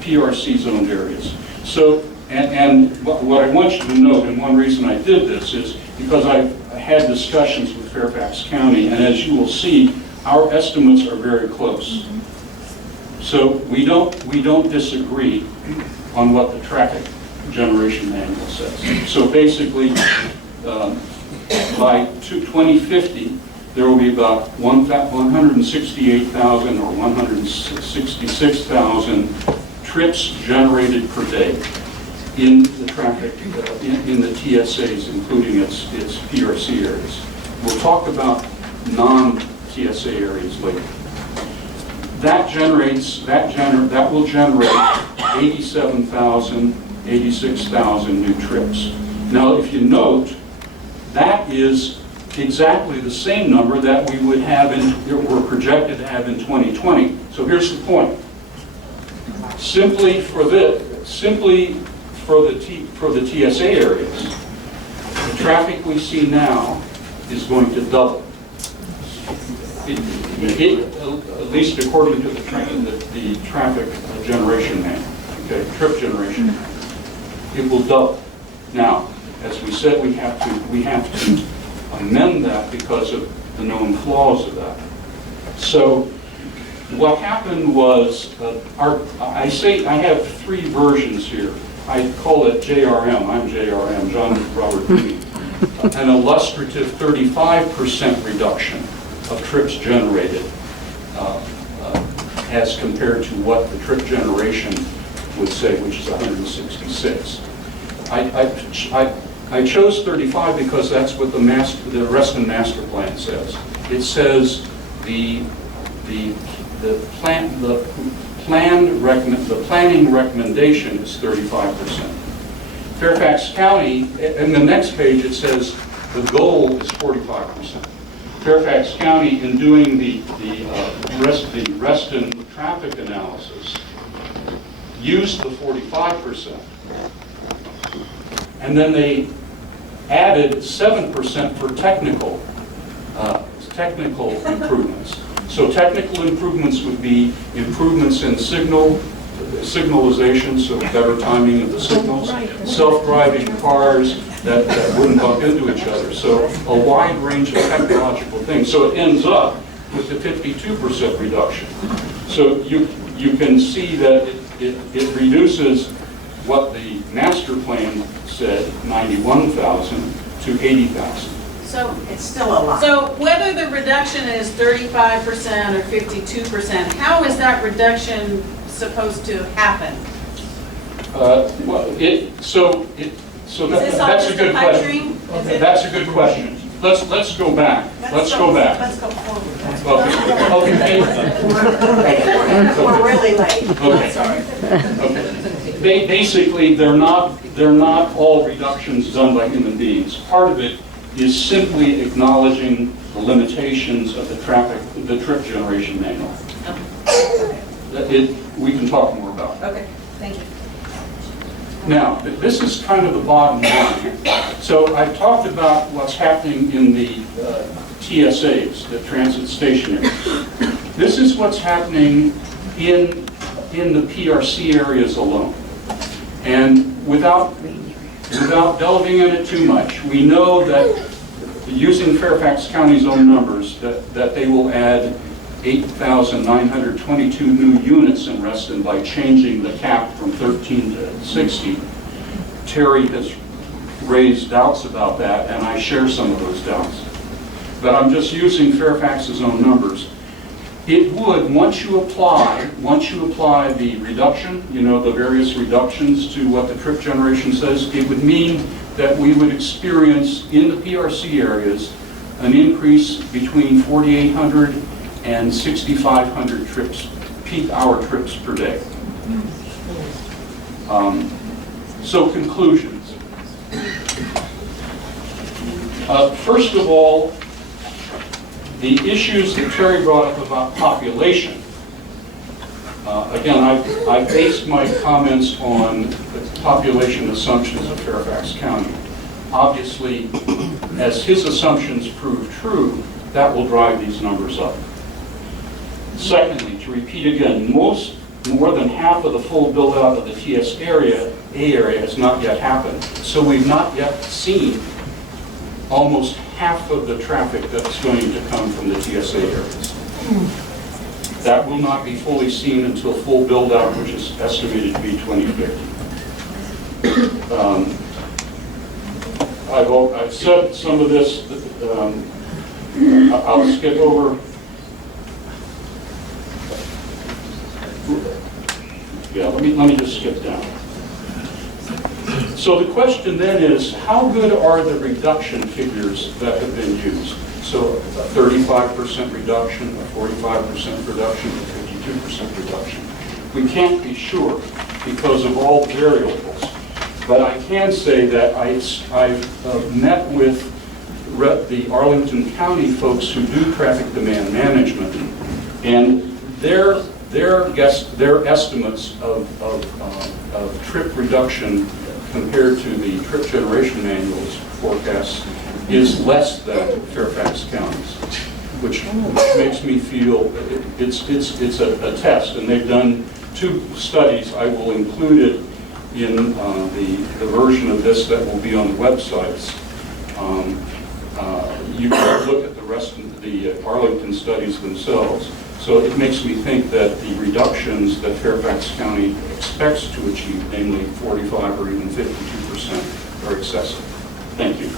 PRC zoned areas. So, and what I want you to note, and one reason I did this is because I had discussions with Fairfax County, and as you will see, our estimates are very close. So we don't disagree on what the traffic generation manual says. So basically, by 2050, there will be about 168,000 or 166,000 trips generated per day in the traffic, in the TSAs, including its PRC areas. We'll talk about non-TSA areas later. That will generate 87,000, 86,000 new trips. Now, if you note, that is exactly the same number that we would have we're projected to have in 2020. So here's the point. Simply for the TSA areas, the traffic we see now is going to double. At least according to the traffic generation manual, okay, trip generation, it will double. Now, as we said, we have to amend that because of the known flaws of that. So what happened was, I have three versions here. I call it JRM, I'm JRM, John Robert Mooney, an illustrative 35% reduction of trips generated as compared to what the trip generation would say, which is 166. I chose 35 because that's what the Reston Master Plan says. It says the planning recommendation is 35%. Fairfax County, in the next page it says the goal is 45%. Fairfax County, in doing the Reston traffic analysis, used the 45%. And then they added 7% for technical improvements. So technical improvements would be improvements in signalization, so better timing of the signals, self-driving cars that wouldn't bump into each other. So a wide range of technological things. So it ends up with the 52% reduction. So you can see that it reduces what the master plan said, 91,000 to 80,000. So, It's still a lot. so whether the reduction is 35% or 52%, how is that reduction supposed to happen? So Is this all that's a just good a pipe question. dream? Is it- That's a good question. Let's go back. Let's go back. Let's go forward. Okay. We're really late. Okay. Sorry. Okay. Basically, they're not all reductions done by human beings. Part of it is simply acknowledging the limitations of the trip generation manual. We can talk more about it. Okay, thank you. Now, this is kind of the bottom line. So I've talked about what's happening in the TSAs, the transit station areas. This is what's happening in the PRC areas alone. And without delving in it too much, we know that using Fairfax County's own numbers, that they will add 8,922 new units in Reston by changing the cap from 13 to 60. Terry has raised doubts about that, and I share some of those doubts. But I'm just using Fairfax's own numbers. It would, once you apply the reduction, the various reductions to what the trip generation says, it would mean that we would experience in the PRC areas an increase between 4,800 and 6,500 trips, peak hour trips per day. So conclusions. First of all, the issues that Terry brought up about population. Again, I based my comments on the population assumptions of Fairfax County. Obviously, as his assumptions prove true, that will drive these numbers up. Secondly, to repeat again, more than half of the full build-out of the TS area, A area, has not yet happened. So we've not yet seen almost half of the traffic that's going to come from the TSA areas. That will not be fully seen until full build-out, which is estimated to be 2050. I've said some of this. I'll skip over. Yeah, let me just skip down. So the question then is, how good are the reduction figures that have been used? So a 35% reduction, a 45% reduction, a 52% reduction. We can't be sure because of all variables. But I can say that I've met with the Arlington County folks who do traffic demand management, and their estimates of trip reduction compared to the trip generation manual's forecast is less than Fairfax County's, which makes me feel it's a test, and they've done 2 studies. I will include it in the version of this that will be on the websites. You can look at the rest of the Arlington studies themselves. So it makes me think that the reductions that Fairfax County expects to achieve, namely 45 or even 52%, are excessive. Thank you.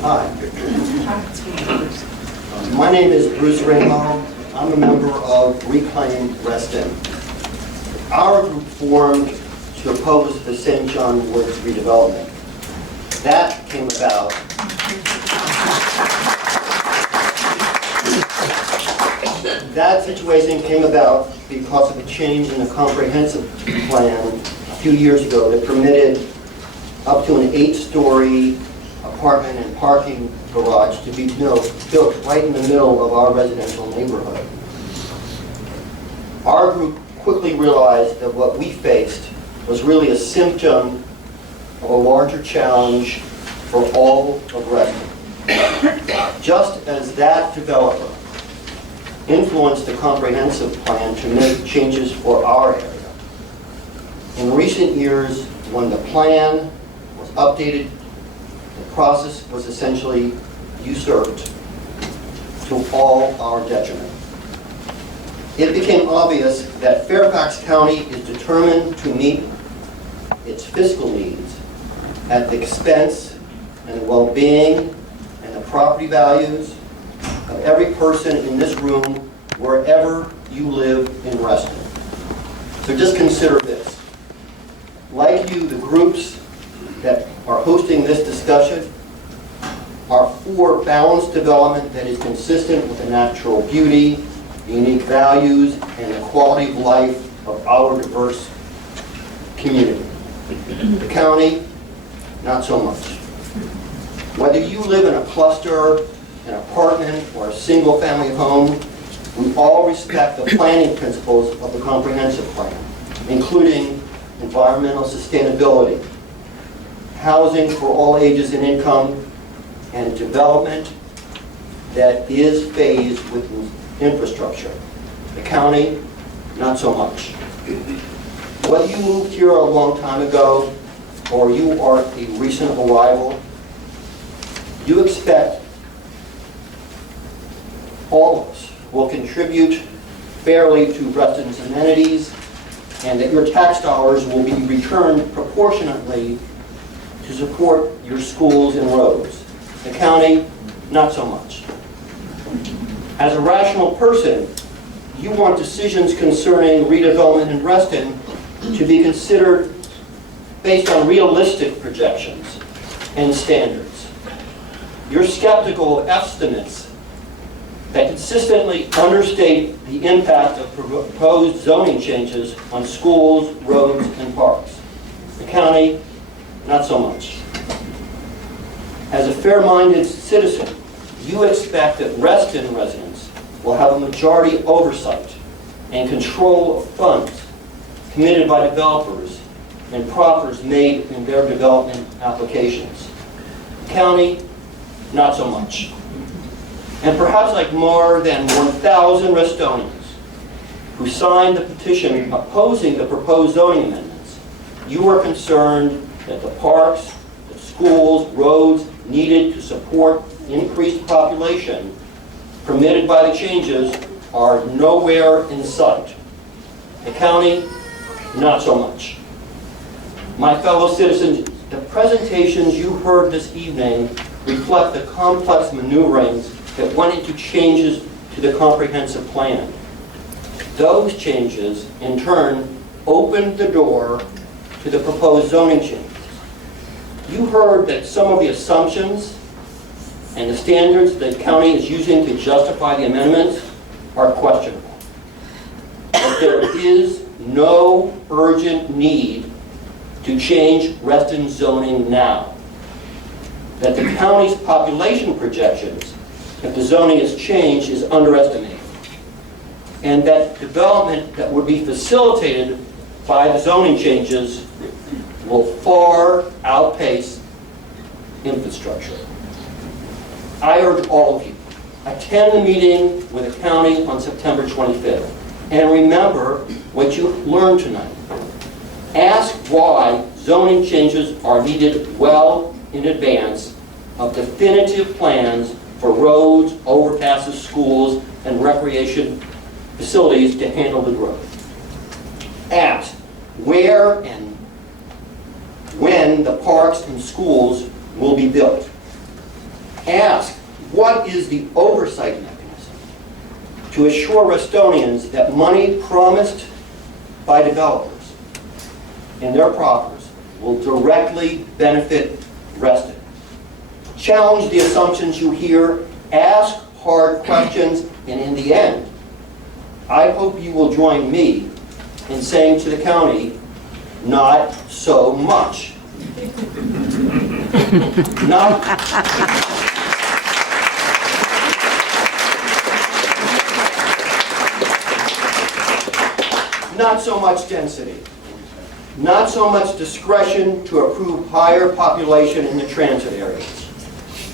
Hi. My name is Bruce Ringbaum. I'm a member of Reclaim Reston. Our group formed to oppose the St. John Woods redevelopment. That came about that situation came about because of a change in the comprehensive plan a few years ago that permitted up to an 8-story apartment and parking garage to be built right in the middle of our residential neighborhood. Our group quickly realized that what we faced was really a symptom of a larger challenge for all of Reston. Just as that developer influenced the comprehensive plan to make changes for our area, in recent years, when the plan was updated, the process was essentially usurped to all our detriment. It became obvious that Fairfax County is determined to meet its fiscal needs at the expense and the well-being and the property values of every person in this room, wherever you live in Reston. So just consider this. Like you, the groups that are hosting this discussion are for balanced development that is consistent with the natural beauty, the unique values, and the quality of life of our diverse community. The county, not so much. Whether you live in a cluster, an apartment, or a single-family home, we all respect the planning principles of the comprehensive plan, including environmental sustainability, housing for all ages and income, and development that is phased with infrastructure. The county, not so much. Whether you moved here a long time ago or you are a recent arrival, you expect all of us will contribute fairly to Reston's amenities and that your tax dollars will be returned proportionately to support your schools and roads. The county, not so much. As a rational person, you want decisions concerning redevelopment in Reston to be considered based on realistic projections and standards. You're skeptical of estimates that consistently understate the impact of proposed zoning changes on schools, roads, and parks. The county, not so much. As a fair-minded citizen, you expect that Reston residents will have a majority oversight and control of funds committed by developers and proffers made in their development applications. The county, not so much. And perhaps like more than 1,000 Restonians who signed the petition opposing the proposed zoning amendments, you are concerned that the parks, the schools, roads needed to support increased population permitted by the changes are nowhere in sight. The county, not so much. My fellow citizens, the presentations you heard this evening reflect the complex maneuverings that went into changes to the comprehensive plan. Those changes, in turn, opened the door to the proposed zoning changes. You heard that some of the assumptions and the standards the county is using to justify the amendments are questionable. But there is no urgent need to change Reston zoning now. That the county's population projections, if the zoning is changed, is underestimated. And that development that would be facilitated by the zoning changes will far outpace infrastructure. I urge all of you, attend the meeting with the county on September 25th, and remember what you learned tonight. Ask why zoning changes are needed well in advance of definitive plans for roads, overpasses, schools, and recreation facilities to handle the growth. Ask where and when the parks and schools will be built. Ask what is the oversight mechanism to assure Restonians that money promised by developers in their properties will directly benefit Reston. Challenge the assumptions you hear, ask hard questions, and in the end, I hope you will join me in saying to the county, not so much. Not so much density. Not so much discretion to approve higher population in the transit areas.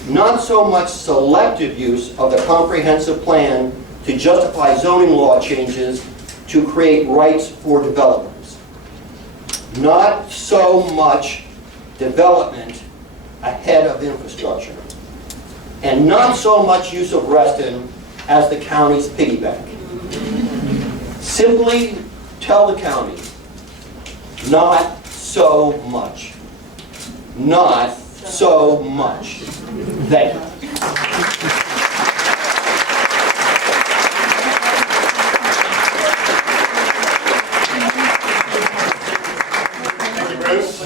Not so much selective use of the comprehensive plan to justify zoning law changes to create rights for developers. Not so much development ahead of infrastructure. And not so much use of Reston as the county's piggy bank. Simply tell the county, not so much. Not so much. Thank you. Thank you, Bruce.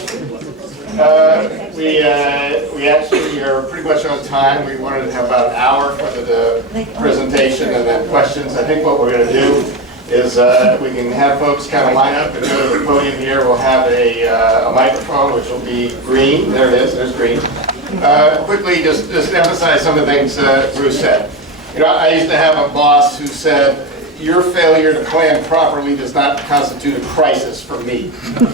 We actually are pretty much on time. We wanted to have about an hour for the presentation and then questions. I think what we're going to do is we can have folks kind of line up and go to the podium here. We'll have a microphone, which will be green. There it is. There's green. Quickly, just emphasize some of the things Bruce said. You know, I used to have a boss who said, your failure to plan properly does not constitute a crisis for me. And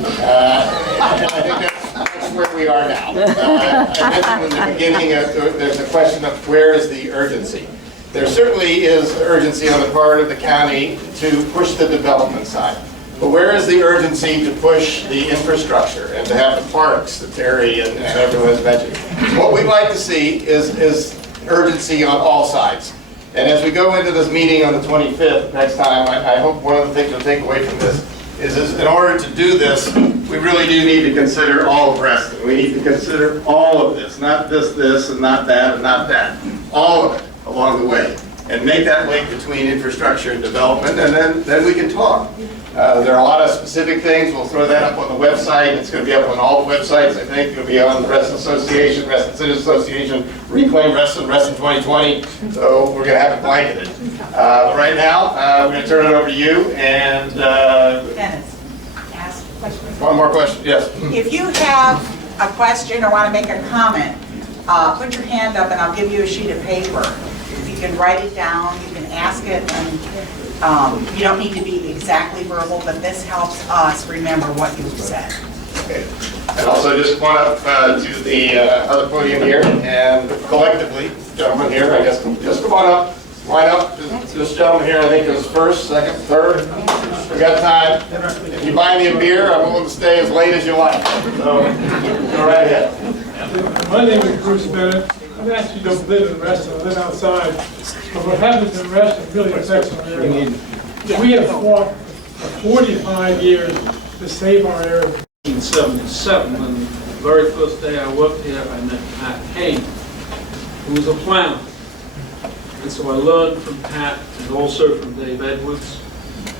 I think that's where we are now. I mentioned in the beginning, there's a question of where is the urgency. There certainly is urgency on the part of the county to push the development side. But where is the urgency to push the infrastructure and to have the parks that Terry and everyone has mentioned? What we'd like to see is urgency on all sides. And as we go into this meeting on the 25th next time, I hope one of the things you'll take away from this is in order to do this, we really do need to consider all of Reston. We need to consider all of this, not this, and not that, and not that. All of it along the way. And make that link between infrastructure and development, and then we can talk. There are a lot of specific things. We'll throw that up on the website. It's going to be up on all the websites, I think. It'll be on the Reston Association, Reston Citizens Association, Reclaim Reston, Reston 2020. So we're going to have it blanketed. But right now, we're going to turn it over to you. And Dennis, ask a question. one more question. Yes. If you have a question or want to make a comment, put your hand up and I'll give you a sheet of paper. You can write it down, you can ask it, and you don't need to be exactly verbal, but this helps us remember what you've said. Okay. And also just come on up to the other podium here, and collectively, gentlemen here, I guess, just come on up, line up. This gentleman here, I think, is first, second, third. We got time. If you buy me a beer, I'm willing to stay as late as you like. So, go right ahead. My name is Bruce Bennett. I actually don't live in Reston, I live outside. But what happens in Reston really affects our area. We have fought for 45 years to save our area. 1977, and the very first day I worked here, I met Pat Kane, who was a planner. And so I learned from Pat and also from Dave Edwards,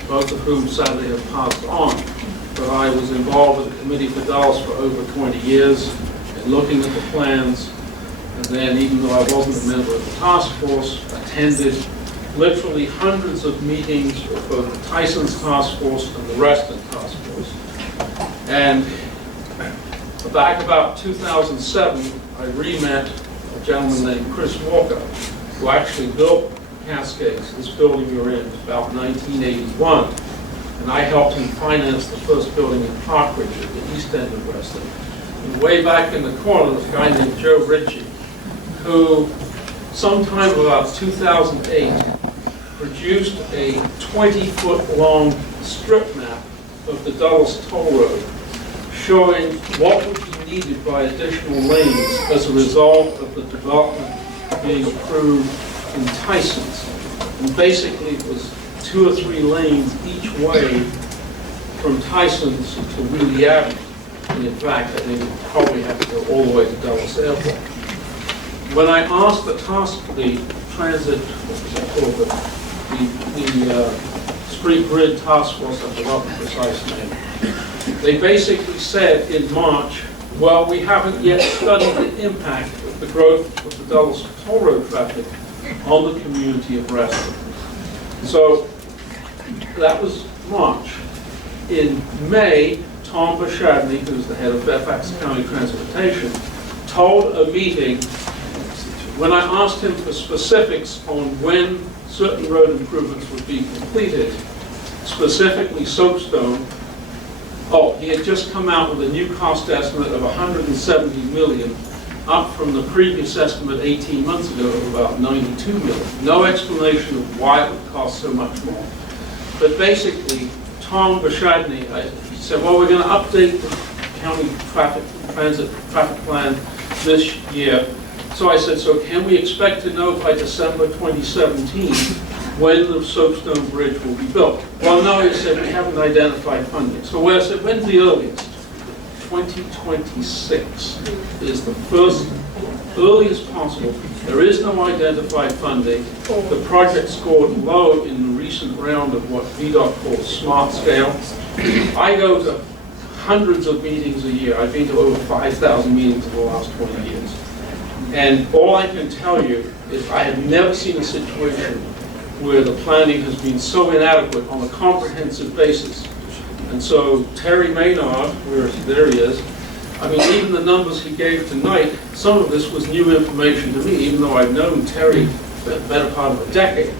both of whom sadly have passed on. But I was involved with the Committee for Dallas for over 20 years, and looking at the plans. And then, even though I wasn't a member of the task force, attended literally hundreds of meetings with both the Tyson's task force and the Reston task force. And back about 2007, I re-met a gentleman named Chris Walker, who actually built Cascades, this building you're in, about 1981. And I helped him finance the first building in Parkridge at the east end of Reston. And way back in the corner, there's a guy named Joe Ritchie, who sometime about 2008 produced a 20-foot long strip map of the Dulles Toll Road, showing what would be needed by additional lanes as a result of the development being approved in Tyson's. And basically it was 2 or 3 lanes each way from Tyson's to Wheelie Avenue. And in fact, I think it probably have to go all the way to Dulles Airport. When I asked the transit, what was it called, the street grid task force, I forgot the precise name, they basically said in March, well, we haven't yet studied the impact of the growth of the Dulles Toll Road traffic on the community of Reston. So That was March. In May, Tom Bashadney, who's the head of Fairfax County Transportation, told a meeting, when I asked him for specifics on when certain road improvements would be completed, specifically soapstone, he had just come out with a new cost estimate of $170 million, up from the previous estimate 18 months ago of about $92 million. No explanation of why it would cost so much more. But basically, Tom Bashadney, he said, well, we're going to update the county transit traffic plan this year. So I said, so can we expect to know by December 2017 when the Soapstone Bridge will be built? Well, no, he said, we haven't identified funding. So I said, when's the earliest? 2026 is the earliest possible. There is no identified funding. The project scored low in the recent round of what VDOT calls smart scale. I go to hundreds of meetings a year. I've been to over 5,000 meetings in the last 20 years. And all I can tell you is I have never seen a situation where the planning has been so inadequate on a comprehensive basis. And so Terry Maynard, there he is, I mean, even the numbers he gave tonight, some of this was new information to me, even though I've known Terry for the better part of a decade.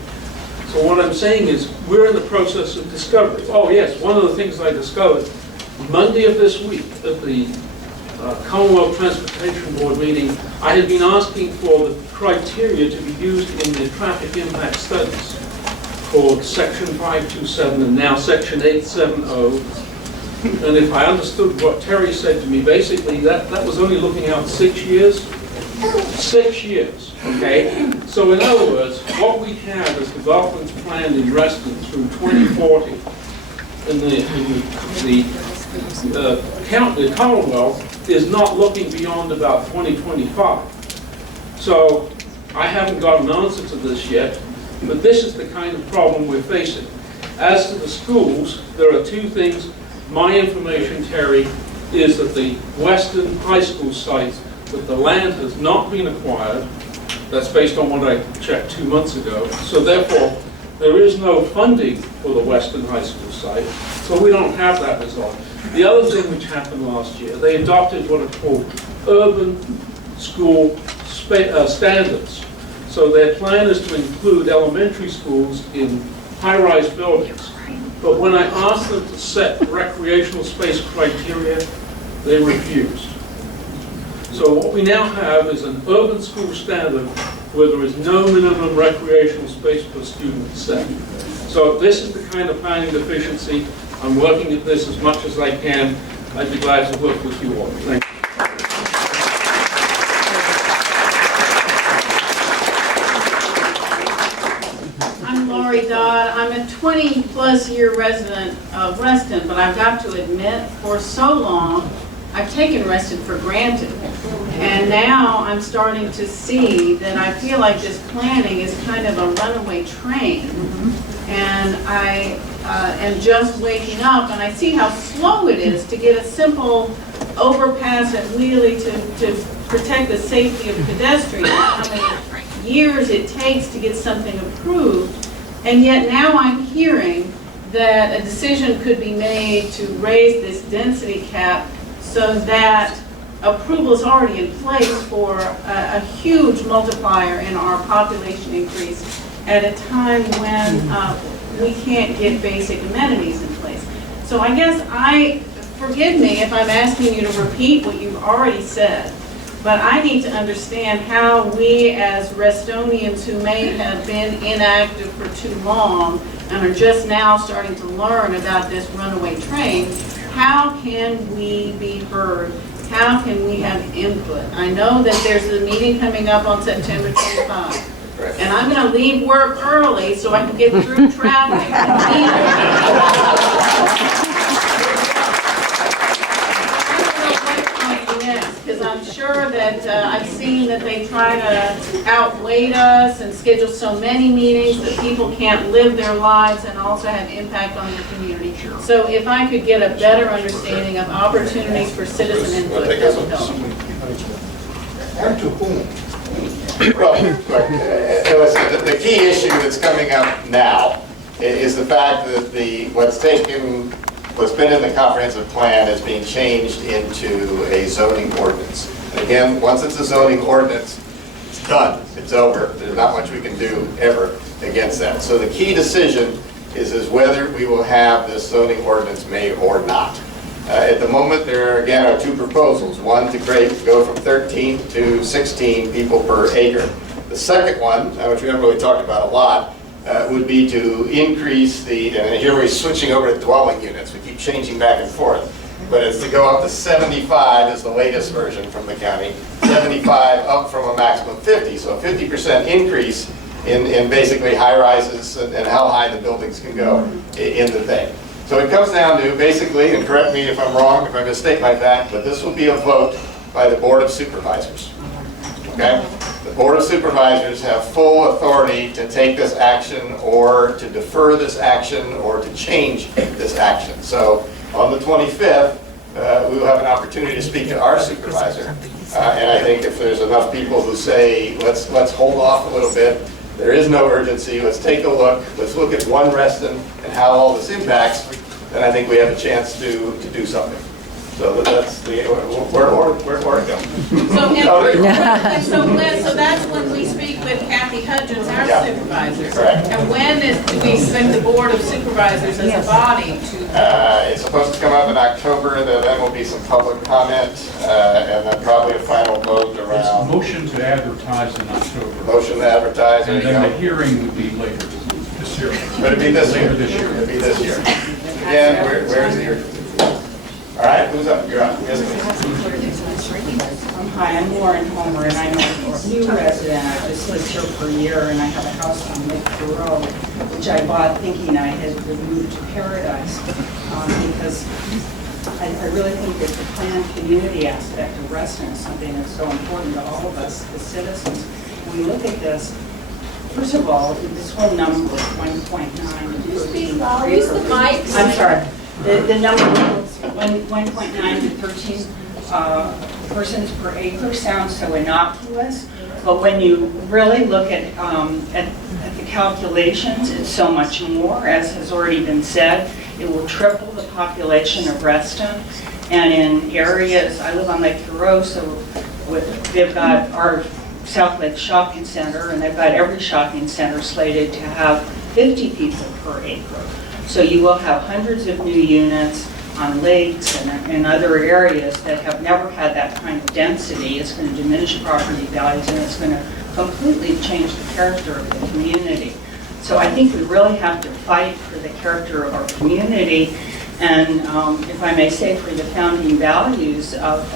So what I'm saying is, we're in the process of discovery. Oh yes, one of the things I discovered Monday of this week at the Commonwealth Transportation Board meeting, I had been asking for the criteria to be used in the traffic impact studies called Section 527 and now Section 870. And if I understood what Terry said to me, basically that was only looking out 6 years. 6 years, okay? So in other words, what we have is developments planned in Reston through 2040. And the Commonwealth is not looking beyond about 2025. So I haven't got an answer to this yet, but this is the kind of problem we're facing. As to the schools, there are two things. My information, Terry, is that the Western High School site, that the land has not been acquired. That's based on what I checked 2 months ago. So therefore, there is no funding for the Western High School site, so we don't have that resolved. The other thing which happened last year, they adopted what are called urban school standards. So their plan is to include elementary schools in high-rise buildings. But when I asked them to set recreational space criteria, they refused. So what we now have is an urban school standard where there is no minimum recreational space per student set. So this is the kind of planning deficiency. I'm working at this as much as I can. I'd be glad to work with you all. Thank you. I'm Lori Dodd. I'm a 20-plus year resident of Reston, but I've got to admit, for so long, I've taken Reston for granted. And now I'm starting to see that I feel like this planning is kind of a runaway train. And I am just waking up, and I see how slow it is to get a simple overpass at Wheelie to protect the safety of pedestrians, how many years it takes to get something approved. And yet now I'm hearing that a decision could be made to raise this density cap so that approval is already in place for a huge multiplier in our population increase at a time when we can't get basic amenities in place. So I guess forgive me if I'm asking you to repeat what you've already said, but I need to understand how we as Restonians who may have been inactive for too long and are just now starting to learn about this runaway train, how can we be heard? How can we have input? I know that there's a meeting coming up on September 25. And I'm going to leave work early so I can get through traffic. Because I'm sure that I've seen that they try to outweigh us and schedule so many meetings that people can't live their lives and also have impact on their community. So if I could get a better understanding of opportunities for citizen input, that would help. And to whom? Well, listen, the key issue that's coming up now is the fact that what's been in the comprehensive plan is being changed into a zoning ordinance. And again, once it's a zoning ordinance, it's done, it's over. There's not much we can do ever against that. So the key decision is whether we will have this zoning ordinance made or not. At the moment, there again are two proposals. One to go from 13 to 16 people per acre. The second one, which we haven't really talked about a lot, would be to increase and here we're switching over to dwelling units. We keep changing back and forth. But it's to go up to 75 is the latest version from the county. 75 up from a maximum of 50. So a 50% increase in basically high rises and how high the buildings can go in the thing. So it comes down to basically, and correct me if I'm wrong, if I mistake my fact, but this will be a vote by the Board of Supervisors. Okay? The Board of Supervisors have full authority to take this action or to defer this action or to change this action. So on the 25th, we will have an opportunity to speak to our supervisor. And I think if there's enough people who say, let's hold off a little bit, there is no urgency, let's take a look, let's look at one Reston and how all this impacts, then I think we have a chance to do something. So that's where it goes. So that's when we speak with Kathy Hudgens, our supervisor. Correct. And when do we expect the Board of Supervisors as a body to? It's supposed to come up in October, then will be some public comment, and then probably a final vote It's around. motion to advertise in October. Motion to advertise, there And you then the go. hearing would be later this year. But it'd be this year. Later this year. It'd be this year. Again, where's your? All right, who's up? You're up. Yes, Hi, I'm Lauren Homer, and I'm a new resident. I just lived here for a year, and I have a house on Lake Thoreau, which I bought thinking I had moved to Paradise, because I really think that the planned community aspect of Reston is something that's so important to all of us, the citizens. When we look at this, first of all, this whole number of 1.9. Use the mic. I'm sorry. The number of 1.9 to 13 persons per acre sounds so innocuous, but when you really look at the calculations, it's so much more. As has already been said, it will triple the population of Reston, and in areas, I live on Lake Thoreau, so they've got our South Lake Shopping Center, and they've got every shopping center slated to have 50 people per acre. So you will have hundreds of new units on lakes and in other areas that have never had that kind of density. It's going to diminish property values, and it's going to completely change the character of the community. So I think we really have to fight for the character of our community, and if I may say, for the founding values of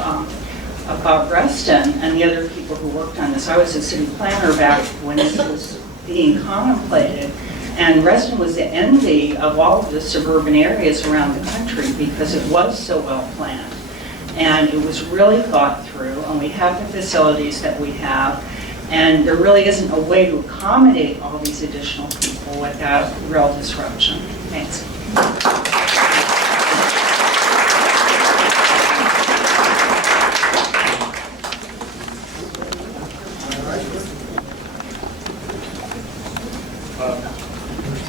Reston and the other people who worked on this. I was a city planner back when this was being contemplated. And Reston was the envy of all of the suburban areas around the country because it was so well planned. And it was really thought through, and we have the facilities that we have, and there really isn't a way to accommodate all these additional people without real disruption. Thanks.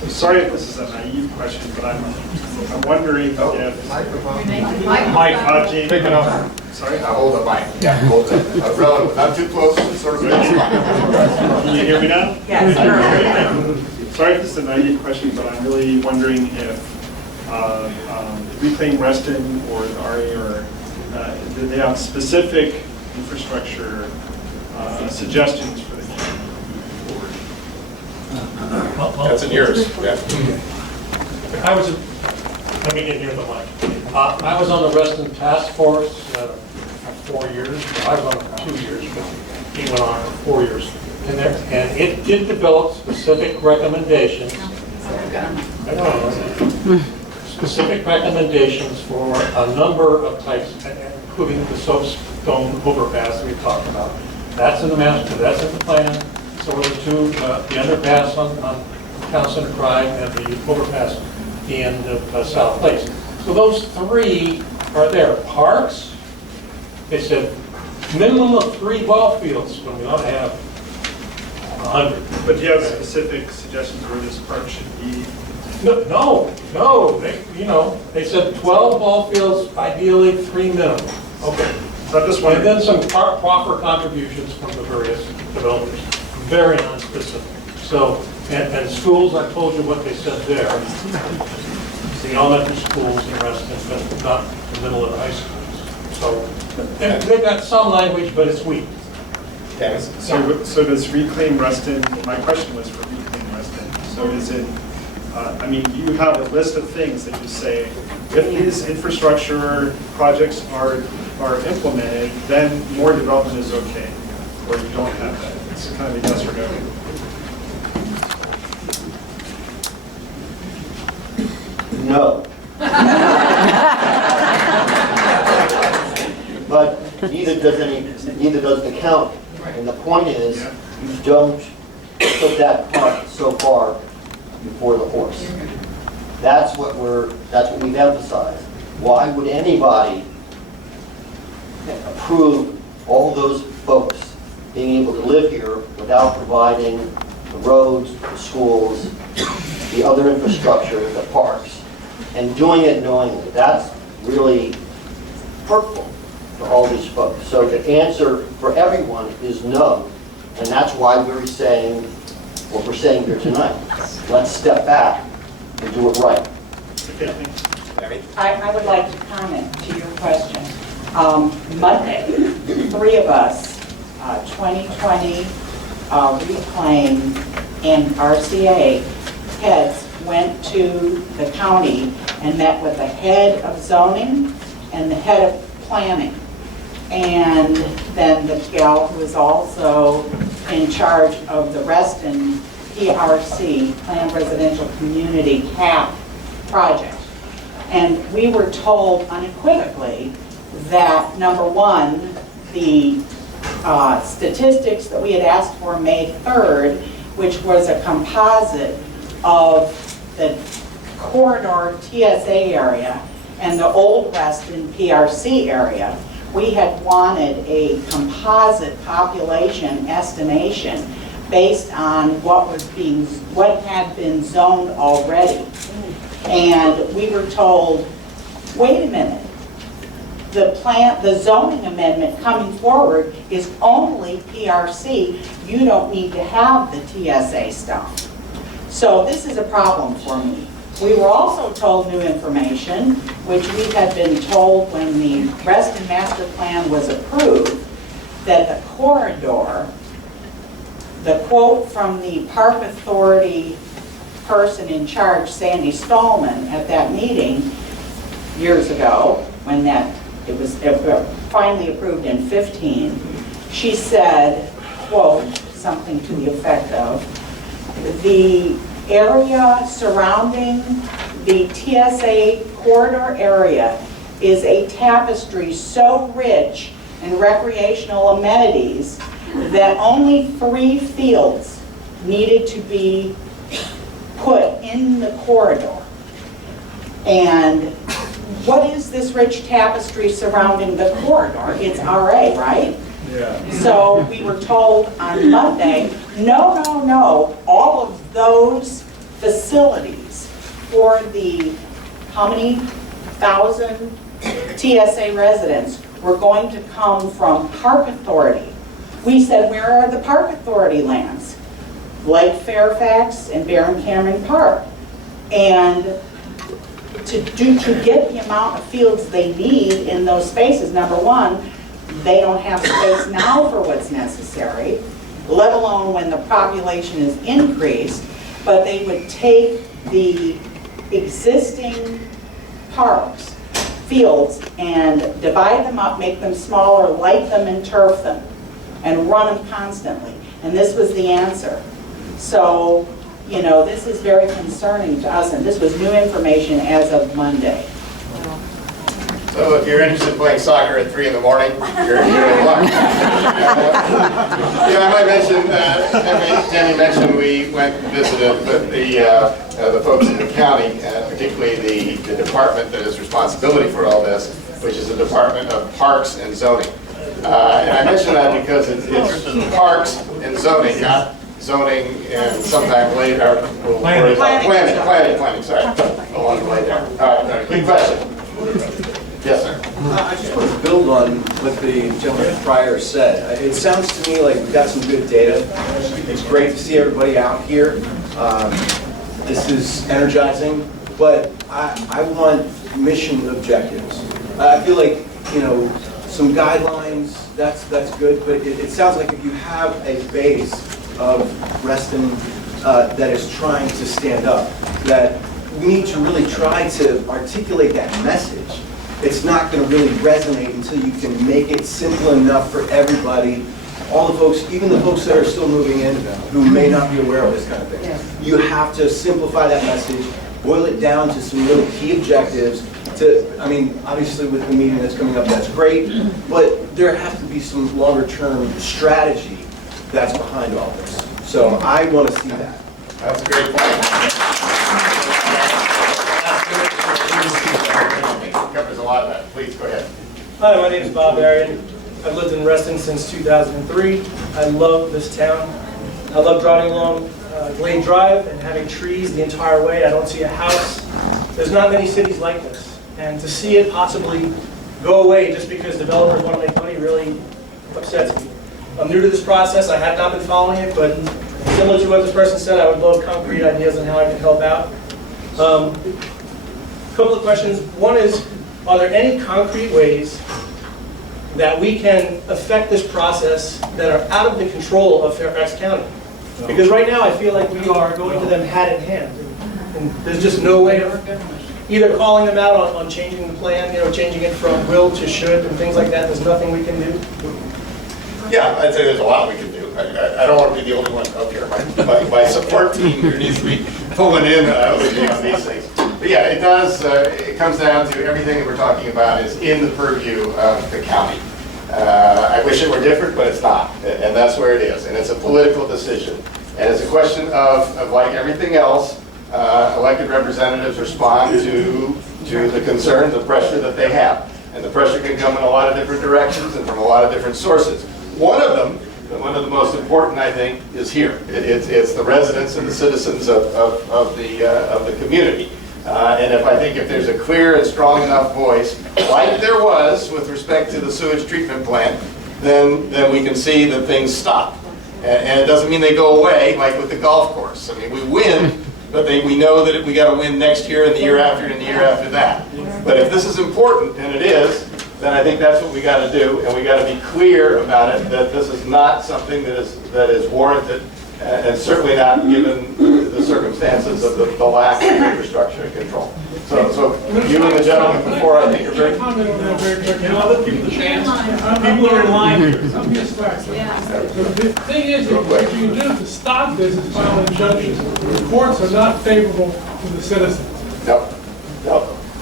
Sorry if this is a naive question, but I'm wondering if Mike, James, Take it off. sorry, hold the mic. Yeah, hold it. Relative, not too close, sort of. Can you hear me now? Yes. Sorry if this is a naive question, but I'm really wondering if Reclaim Reston or the RA or do they have specific infrastructure suggestions for the county moving forward? That's in yours. Yeah. Let me get near the mic. I was on the Reston Task Force for 4 years. I was on it for 2 years, but he went on for 4 years. And it did develop specific recommendations. Specific recommendations for a number of types, including the soapstone overpass that we talked about. That's in the master, that's in the plan. So are the two, the underpass on Town Center Drive and the overpass in the South Lakes. So those three are there. Parks, they said minimum of 3 ball fields when we ought to have 100. But do you have specific suggestions where this park should be? No, they said 12 ball fields, ideally 3 minimum. Okay. So I'm just And wondering, then some proper contributions from the various developers, very non-specific. So, and schools, I told you what they said there. The elementary schools in Reston, but not the middle and high schools. So, they've got some language, but it's weak. so does Reclaim Reston, my question was for Reclaim Reston, so is it, I mean, you have a list of things that you say, if these infrastructure projects are implemented, then more development is okay, or you don't have that? It's kind of a yes or no. No. But neither does the county. And the point is, you don't put that cart so far before the horse. That's what we've emphasized. Why would anybody approve all those folks being able to live here without providing the roads, the schools, the other infrastructure, the parks, and doing it knowingly? That's really hurtful to all these folks. So the answer for everyone is no, and that's why we're saying what we're saying here tonight. Let's step back and do it right. Okay, thanks. I would like to comment to your question. Monday, 3 of us, 2020 Reclaim and RCA heads went to the county and met with the head of zoning and the head of planning. And then the gal who is also in charge of the Reston PRC, Planned Residential Community CAP project. And we were told unequivocally that, number one, the statistics that we had asked for May 3rd, which was a composite of the corridor TSA area and the old Reston PRC area, we had wanted a composite population estimation based on what had been zoned already. And we were told, wait a minute, the zoning amendment coming forward is only PRC. You don't need to have the TSA stuff. So this is a problem for me. We were also told new information, which we had been told when the Reston Master Plan was approved, that the corridor, the quote from the Park Authority person in charge, Sandy Stallman, at that meeting years ago, when it was finally approved in 15, she said, quote, something to the effect of, the area surrounding the TSA corridor area is a tapestry so rich in recreational amenities that only 3 fields needed to be put in the corridor. And what is this rich tapestry surrounding the corridor? It's RA, right? Yeah. So we were told on Monday, no, all of those facilities for the, how many thousand TSA residents were going to come from Park Authority. We said, where are the Park Authority lands? Like Fairfax and Barron Cameron Park. And to get the amount of fields they need in those spaces, number one, they don't have space now for what's necessary, let alone when the population is increased, but they would take the existing parks, fields, and divide them up, make them smaller, light them and turf them, and run them constantly. And this was the answer. So, this is very concerning to us, and this was new information as of Monday. So if you're interested in playing soccer at 3 in the morning, you're in luck. I might mention, Tammy mentioned we went and visited the folks in the county, particularly the department that is responsibility for all this, which is the Department of Parks and Zoning. And I mention that because it's parks and zoning, not zoning, and sometime later, we'll worry about planning, sorry. Along the way there. All right, quick question. Yes, sir. I just want to build on what the gentleman prior said. It sounds to me like we've got some good data. It's great to see everybody out here. This is energizing, but I want mission objectives. I feel like, you know, some guidelines, that's good, but it sounds like if you have a base of Reston that is trying to stand up, that we need to really try to articulate that message. It's not going to really resonate until you can make it simple enough for everybody, all the folks, even the folks that are still moving in, who may not be aware of this kind of thing. You have to simplify that message, boil it down to some really key objectives. I mean, obviously with the meeting that's coming up, that's great, but there has to be some longer term strategy that's behind all this. So I want to see that. That's a great point. Covers a lot of that. Please go ahead. Hi, my name is Bob Arian. I've lived in Reston since 2003. I love this town. I love driving along Glade Drive and having trees the entire way. I don't see a house. There's not many cities like this. And to see it possibly go away just because developers want to make money really upsets me. I'm new to this process. I have not been following it, but similar to what this person said, I would love concrete ideas on how I can help out. A couple of questions. One is, are there any concrete ways that we can affect this process that are out of the control of Fairfax County? Because right now I feel like we are going to them hand in hand. And there's just no way of either calling them out on changing the plan, you know, changing it from will to should and things like that. There's nothing we can do. Yeah, I'd say there's a lot we can do. I don't want to be the only one up here. My support team here needs to be pulling in with me on these things. But yeah, it does, it comes down to everything that we're talking about is in the purview of the county. I wish it were different, but it's not. And that's where it is. And it's a political decision. And it's a question of like everything else, elected representatives respond to the concerns, the pressure that they have. And the pressure can come in a lot of different directions and from a lot of different sources. One of them, one of the most important, I think, is here. It's the residents and the citizens of the community. And I think if there's a clear and strong enough voice, like there was with respect to the sewage treatment plant, then we can see that things stop. And it doesn't mean they go away, like with the golf course. I mean, we win, but we know that we got to win next year and the year after and the year after that. But if this is important, and it is, then I think that's what we got to do, and we got to be clear about it, that this is not something that is warranted, and certainly not given the circumstances of the lack of infrastructure and control. So you and the gentleman before, I think, are very... Comment on that very quickly. I'll let people the chance. People are in line here. I'm just back. The thing is, what you can do to stop this is file injunctions. The courts are not favorable to the citizens. No.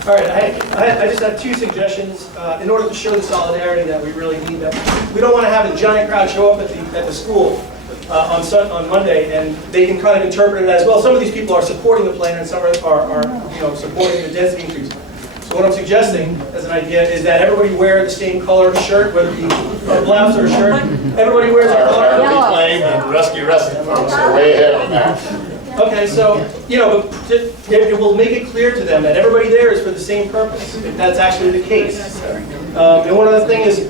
All right, I just have two suggestions in order to show the solidarity that we really need. That we don't want to have a giant crowd show up at the school on Monday, and they can kind of interpret it as, well, some of these people are supporting the plan and some are supporting the density increase. So what I'm suggesting as an idea is that everybody wear the same color shirt, whether it be a blouse or a shirt. Everybody wears a color. Our Reclaim and Rescue Reston folks are way ahead on that. Okay, so, it will make it clear to them that everybody there is for the same purpose, if that's actually the case. And one other thing is,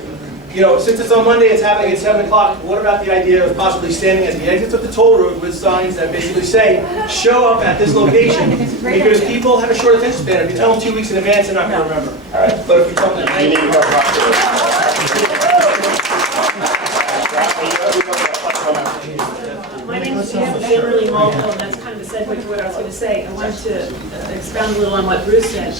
since it's on Monday, it's happening at 7 o'clock, what about the idea of possibly standing at the exits of the toll road with signs that basically say, show up at this location, because people have a short attention span. If you tell them 2 weeks in advance, they're not going to remember. All right. But if you tell them that You need to go My name is Kimberly Mulville, and that's kind of a segue to what I was going to say. I wanted to expound a little on what Bruce said.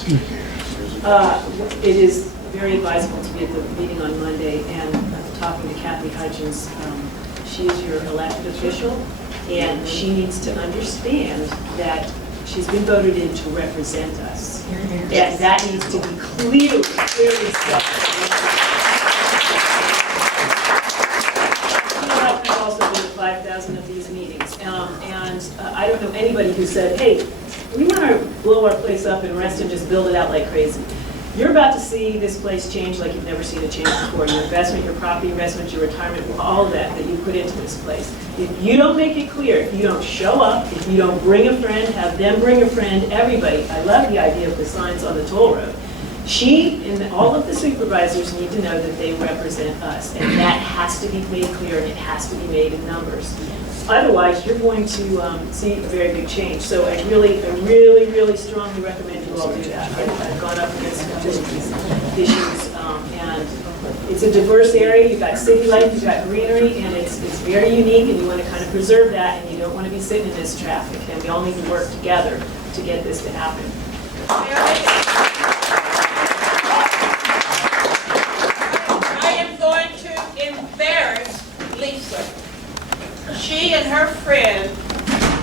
It is very advisable to be at the meeting on Monday, and talking to Kathy Hudgens, she is your elected official, and she needs to understand that she's been voted in to represent us. And that needs to be clearly said. I've also been to 5,000 of these meetings, and I don't know anybody who said, hey, we want to blow our place up and Reston, just build it out like crazy. You're about to see this place change like you've never seen it change before. Your investment, your property investment, your retirement, all of that you put into this place. If you don't make it clear, if you don't show up, if you don't bring a friend, have them bring a friend, everybody. I love the idea of the signs on the toll road. She and all of the supervisors need to know that they represent us, and that has to be made clear, and it has to be made in numbers. Otherwise, you're going to see a very big change. So I really strongly recommend you all do that. I've gone up against these issues, and it's a diverse area. You've got city life, you've got greenery, and it's very unique, and you want to kind of preserve that, and you don't want to be sitting in this traffic. And we all need to work together to get this to happen. I am going to embarrass Lisa. She and her friend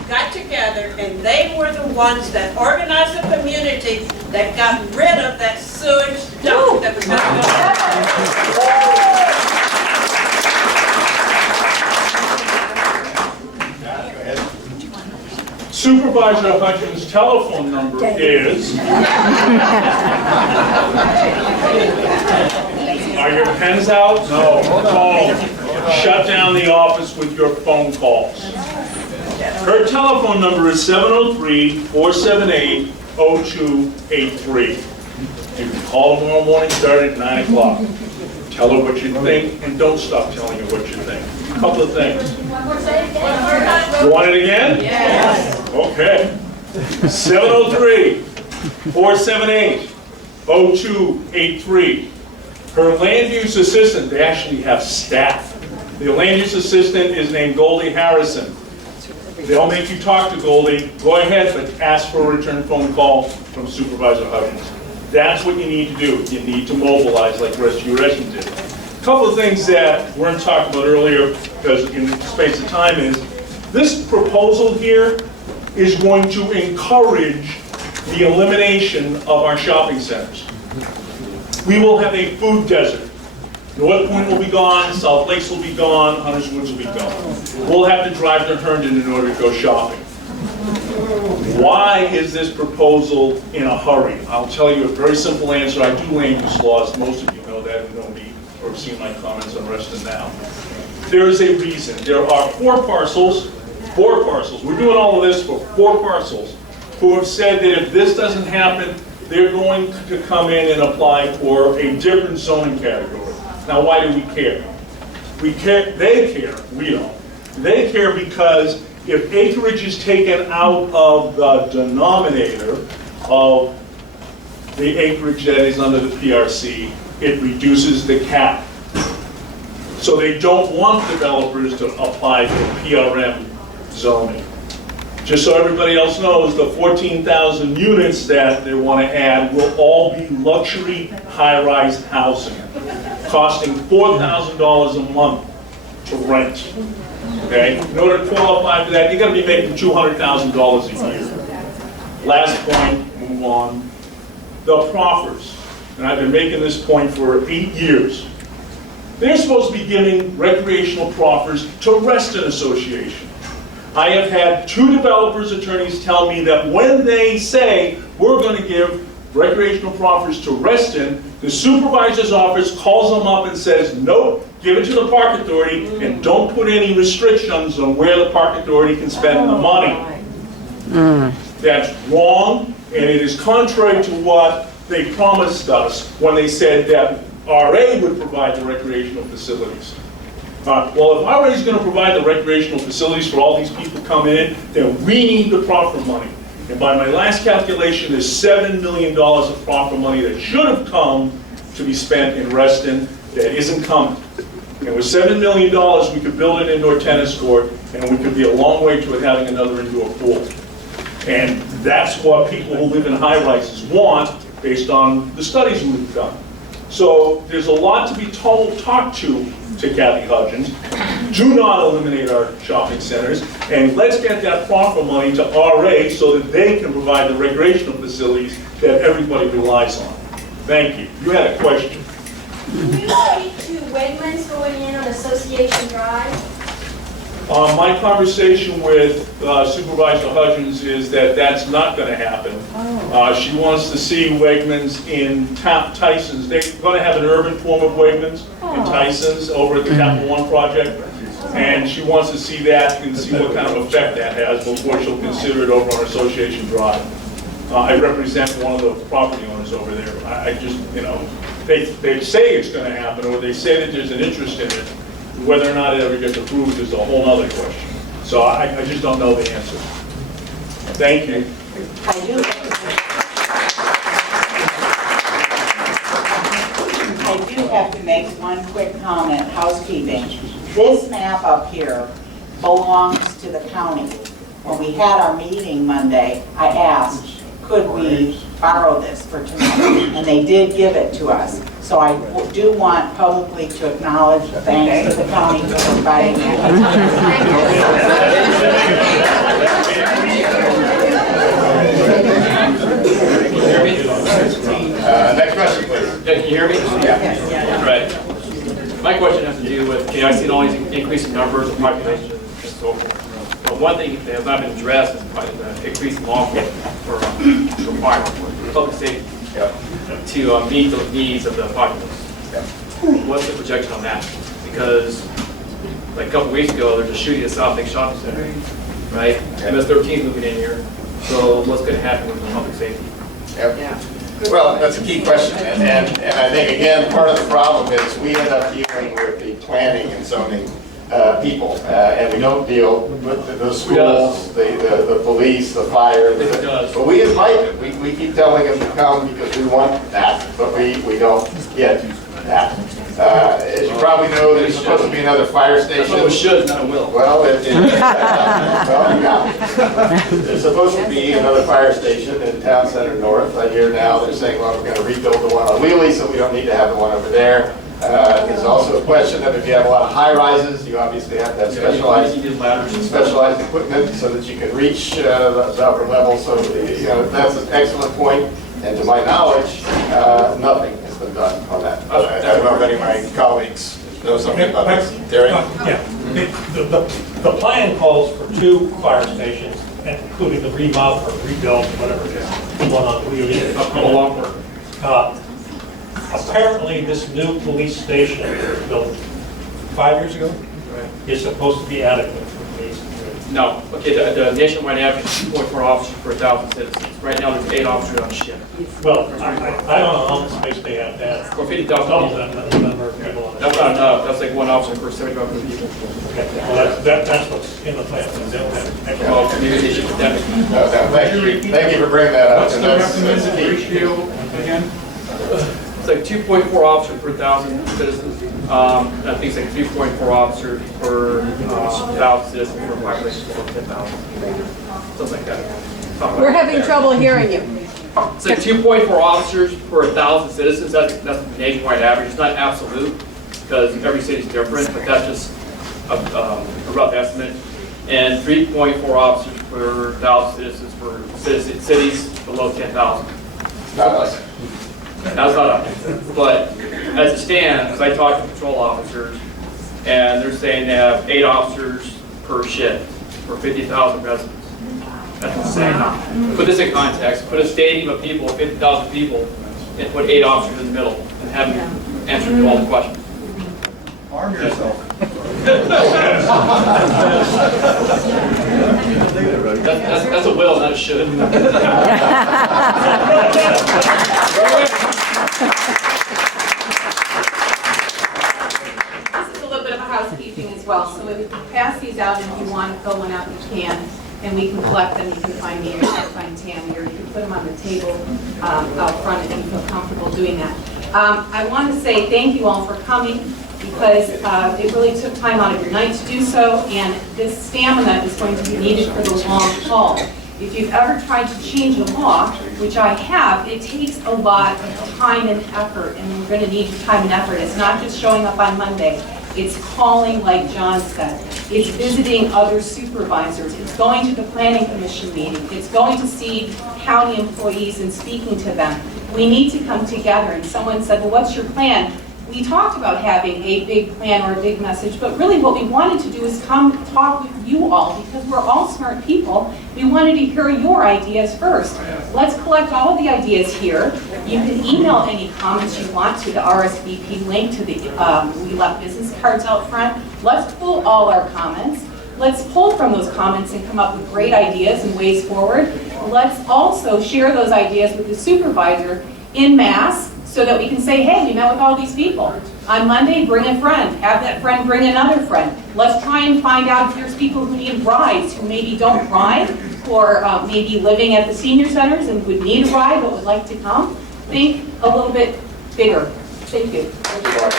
got together, and they were the ones that organized the community that got rid of that sewage dump that was Supervisor Hutchins' telephone number is... Are your pens out? No. Call. Shut down the office with your phone calls. Her telephone number is 703-478-0283. You can call tomorrow morning, start at 9 o'clock. Tell her what you think, and don't stop telling her what you think. A couple of things. You want it again? Yes. Okay. 703-478-0283. Her land use assistant, they actually have staff. The land use assistant is named Goldie Harrison. They'll make you talk to Goldie. Go ahead, but ask for a return phone call from Supervisor Hutchins. That's what you need to do. You need to mobilize like Reston did. A couple of things that weren't talked about earlier, because in the space of time, is this proposal here is going to encourage the elimination of our shopping centers. We will have a food desert. North Point will be gone, South Lakes will be gone, Hunters Woods will be gone. We'll have to drive to Herndon in order to go shopping. Why is this proposal in a hurry? I'll tell you a very simple answer. I do land use laws. Most of you know that who know me or have seen my comments on Reston now. There is a reason. There are four parcels. We're doing all of this for 4 parcels who have said that if this doesn't happen, they're going to come in and apply for a different zoning category. Now, why do we care? We care, they care, we don't. They care because if acreage is taken out of the denominator of the acreage that is under the PRC, it reduces the cap. So they don't want developers to apply for PRM zoning. Just so everybody else knows, the 14,000 units that they want to add will all be luxury high-rise housing, costing $4,000 a month to rent. Okay? In order to qualify for that, you're going to be making $200,000 a year. Last point, move on. The proffers, and I've been making this point for 8 years. They're supposed to be giving recreational proffers to Reston Association. I have had 2 developers' attorneys tell me that when they say we're going to give recreational proffers to Reston, the supervisor's office calls them up and says, nope, give it to the park authority and don't put any restrictions on where the park authority can spend the money. That's wrong, and it is contrary to what they promised us when they said that RA would provide the recreational facilities. Well, if RA is going to provide the recreational facilities for all these people coming in, then we need the proffer money. And by my last calculation, there's $7 million of proffer money that should have come to be spent in Reston that isn't coming. And with $7 million, we could build an indoor tennis court, and we could be a long way to it having another indoor pool. And that's what people who live in high-rises want, based on the studies we've done. So there's a lot to be talked to Kathy Hutchins. Do not eliminate our shopping centers, and let's get that proffer money to RA so that they can provide the recreational facilities that everybody relies on. Thank you. You had a question. Can you speak to Wegmans going in on Association Drive? My conversation with Supervisor Hudgens is that that's not going to happen. She wants to see Wegmans in Tyson's. They're going to have an urban form of Wegmans in Tyson's over at the Capital One project. And she wants to see that and see what kind of effect that has before she'll consider it over on Association Drive. I represent one of the property owners over there. I just, you know, they say it's going to happen, or they say that there's an interest in it. Whether or not it ever gets approved is a whole other question. So I just don't know the answer. Thank you. I do have to make one quick comment, housekeeping. This map up here belongs to the county. When we had our meeting Monday, I asked, could we borrow this for tonight? And they did give it to us. So I do want publicly to acknowledge the thanks to the county for providing it. Next question, please. Can you hear me? Yeah. Right. My question has to do with, okay, I've seen all these increasing numbers of population and so forth. But one thing that has not been addressed is the increasing law enforcement for public safety to meet the needs of the populace. What's the projection on that? Because like a couple weeks ago, there's a shooting at South Lake Shopping Center, right? MS-13 moving in here. So what's going to happen with the public safety? Well, that's a key question, and I think, again, part of the problem is we end up dealing with the planning and zoning people, and we don't deal with the schools, the police, the fire. But we invite them. We keep telling them to come because we want that, but we don't get that. As you probably know, there's supposed to be another fire station. Well, it should, not a will. Well, there's supposed to be another fire station in Town Center North. I hear now they're saying, well, we're going to rebuild the one on Wheelie, so we don't need to have the one over there. There's also a question of if you have a lot of high rises, you obviously have to have specialized equipment so that you can reach the upper level. So, you know, that's an excellent point. And to my knowledge, nothing has been done on that. I don't know if any of my colleagues know something about this. Terry? Yeah. The plan calls for 2 fire stations, including the remodel or rebuild, whatever it is, one on Wheelie. Apparently, this new police station built 5 years ago is supposed to be adequate for police. No. Okay, the nationwide average is 2.4 officers per 1,000 citizens. Right now, there's 8 officers on shift. Well, I don't know how much space they have to have. For 50,000 people. That's not enough. That's like 1 officer per 7,500 people. Okay, well, that's what's in the plan. Well, maybe they should Thank you for bringing that up. That's ratio again? It's like 2.4 officers per 1,000 citizens. I think it's like 3.4 officers per 1,000 citizens for a population of 10,000. Something like that. We're having trouble hearing you. It's like 2.4 officers per 1,000 citizens. That's the nationwide average. It's not absolute because every city is different, but that's just a rough estimate. And 3.4 officers per 1,000 citizens for cities below 10,000. That's not up. But as it stands, I talk to patrol officers, and they're saying they have 8 officers per shift for 50,000 residents. That's insane. Put this in context. Put a stadium of people, 50,000 people, and put 8 officers in the middle, and have them answer to all the questions. Arm yourself. That's a will, not a should. This is a little bit of a housekeeping as well. So if you pass these out and if you want to fill one out, you can. And we can collect them. You can find me or you can find Tammy, or you can put them on the table out front if you feel comfortable doing that. I want to say thank you all for coming, because it really took time out of your night to do so, and this stamina is going to be needed for the long haul. If you've ever tried to change a law, which I have, it takes a lot of time and effort, and we're going to need time and effort. It's not just showing up on Monday. It's calling, like John said. It's visiting other supervisors. It's going to the planning commission meeting. It's going to see county employees and speaking to them. We need to come together. And someone said, well, what's your plan? we talked about having a big plan or a big message, but really what we wanted to do is come talk with you all, because we're all smart people. We wanted to hear your ideas first. Let's collect all of the ideas here. You can email any comments you want to the RSVP link to the, we left business cards out front. Let's pull all our comments. Let's pull from those comments and come up with great ideas and ways forward. Let's also share those ideas with the supervisor in mass, so that we can say, hey, we met with all these people. On Monday, bring a friend. Have that friend bring another friend. Let's try and find out if there's people who need rides, who maybe don't ride, or maybe living at the senior centers and would need a ride but would like to come. Think a little bit bigger. Thank you. Thank you, Laura.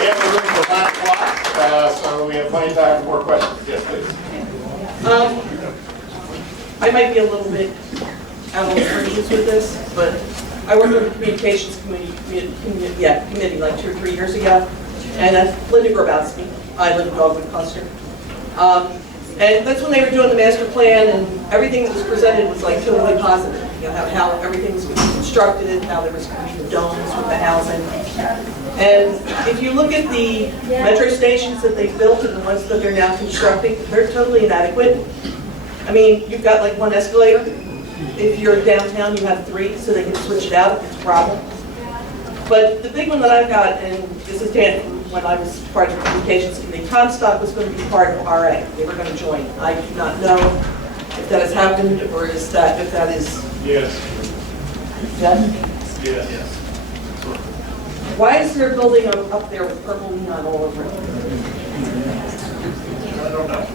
We have the room for 9 o'clock, so we have plenty of time for more questions. Yes, please. I might be a little bit out of the with this, but I worked on the communications committee like 2 or 3 years ago, and that's Linda Grabowski. I live in Dogwood Cluster. And that's when they were doing the master plan, and everything that was presented was like totally positive. You know, how everything was going to be constructed, how there was going to be the domes with the housing. And if you look at the metro stations that they built and the ones that they're now constructing, they're totally inadequate. I mean, you've got like 1 escalator. If you're downtown, you have 3, so they can switch it out if it's a problem. But the big one that I've got, and this is Dan, when I was part of the communications committee, Comstock was going to be part of RA. They were going to join. I do not know if that has happened, or if that is... Yes. Done? Yes. Why is there a building up there with purple neon all over it? I don't know.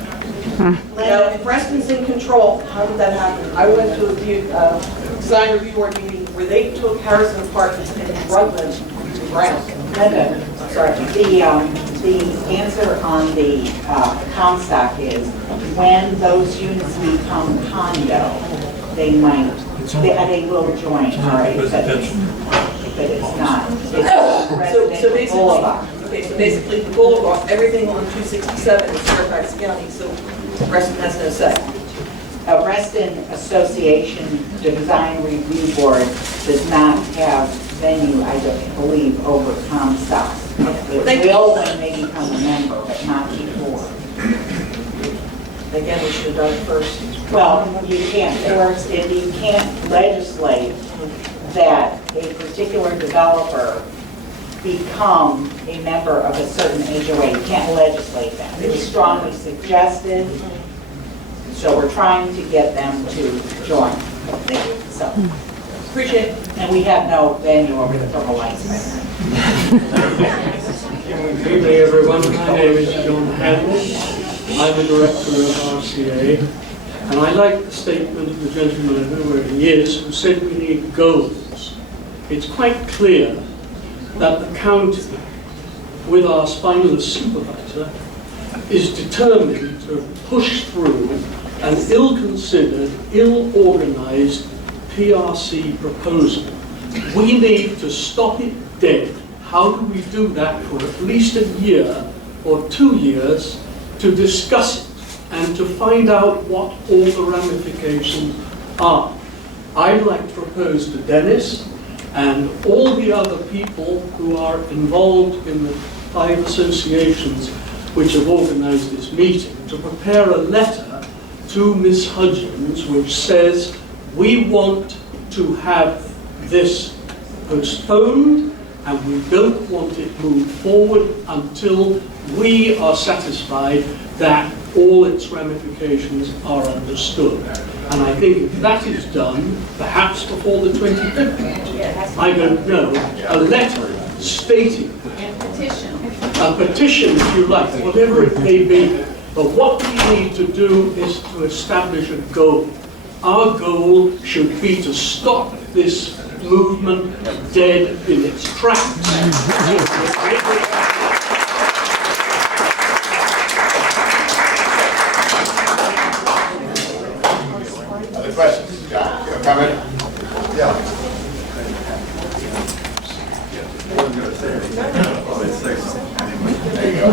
Now, if Reston's in control, how did that happen? I went to a design review board meeting where they took Harrison Apartments and rug them to the ground. Sorry, the answer on the Comstock is when those units become condo, they might, they will join RA, but it's not. It's So basically the boulevard, everything on 267 is Fairfax County, so Reston has no say. A Reston Association Design Review Board does not have venue, I don't believe, over Comstock. It will when they become a member, but not before. Again, we should have done it first. Well, you can't force it, you can't legislate that a particular developer become a member of a certain HOA. You can't legislate that. It was strongly suggested, so we're trying to get them to join. So, appreciate it. And we have no venue over the Purple Lights. Good evening, everyone. My name is John Hanley. I'm the director of RCA, and I like the statement of the gentleman, whoever he is, who said we need goals. It's quite clear that the county, with our spineless supervisor, is determined to push through an ill-considered, ill-organized PRC proposal. We need to stop it dead. How do we do that for at least a year or 2 years to discuss it and to find out what all the ramifications are? I'd like to propose to Dennis and all the other people who are involved in the 5 associations which have organized this meeting to prepare a letter to Ms. Hudgens which says we want to have this postponed and we don't want it moved forward until we are satisfied that all its ramifications are understood. And I think if that is done, perhaps before the 25th, I don't know, a letter stating, a petition if you like, whatever it may be, but what we need to do is to establish a goal. Our goal should be to stop this movement dead in its tracks. Other questions? John, you have a comment? Yeah. There you go.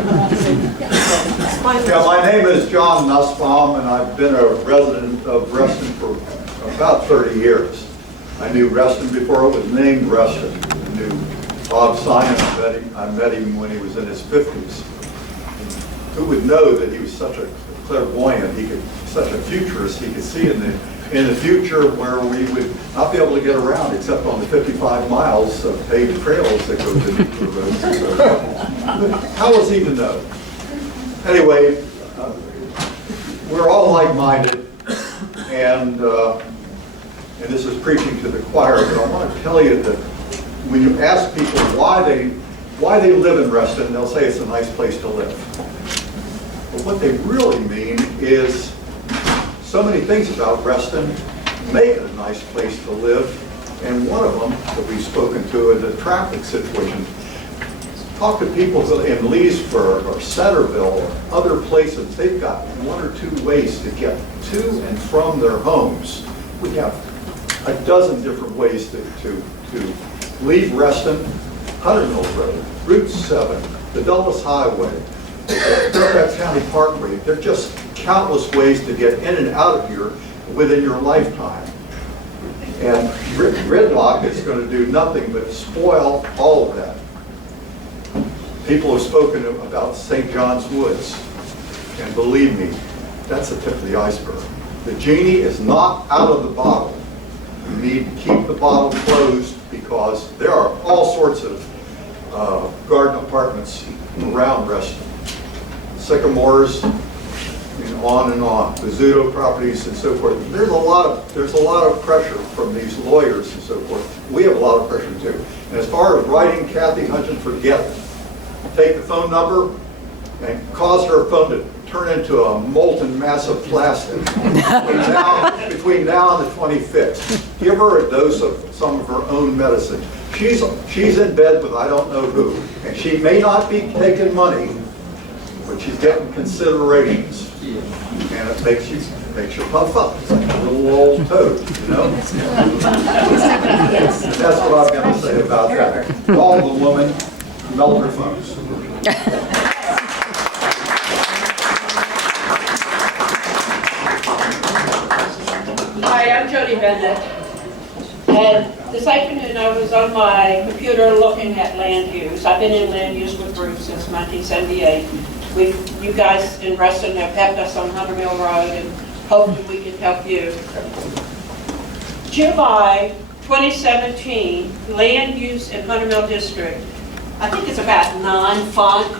Yeah, my name is John Nussbaum, and I've been a resident of Reston for about 30 years. I knew Reston before it was named Reston. I knew Bob Simon, I met him when he was in his 50s. Who would know that he was such a clairvoyant, such a futurist, he could see in the future where we would not be able to get around except on the 55 miles of paved trails that go to the roads and so forth. How was he to know? Anyway, we're all like-minded, and this is preaching to the choir, but I want to tell you that when you ask people why they live in Reston, they'll say it's a nice place to live. But what they really mean is so many things about Reston make it a nice place to live, and one of them that we've spoken to is the traffic situation. Talk to people in Leesburg or Centerville or other places. They've got one or two ways to get to and from their homes. We have a dozen different ways to leave Reston: Hunter Mill Road, Route 7, the Dulles Highway, Fairfax County Parkway. There are just countless ways to get in and out of here within your lifetime. And gridlock is going to do nothing but spoil all of that. People have spoken about St. John's Woods, and believe me, that's the tip of the iceberg. The genie is not out of the bottle. You need to keep the bottle closed because there are all sorts of garden apartments around Reston. Sycamores, and on, Bizzuto properties and so forth. There's a lot of pressure from these lawyers and so forth. We have a lot of pressure too. And as far as writing Kathy Hudson, forget it. Take the phone number and cause her phone to turn into a molten mass of plastic between now and the 25th. Give her a dose of some of her own medicine. She's in bed with I don't know who, and she may not be taking money, but she's getting considerations. And it makes you puff up. It's like a little old toad, you know? That's what I'm going to say about that. Call the woman, melt her phones. Hi, I'm Jody Bennett. And this afternoon I was on my computer looking at land use. I've been in land use with Bruce since 1978. You guys in Reston have helped us on Hunter Mill Road, and hopefully we can help you. July 2017, land use in Hunter Mill District, I think it's about 9 font,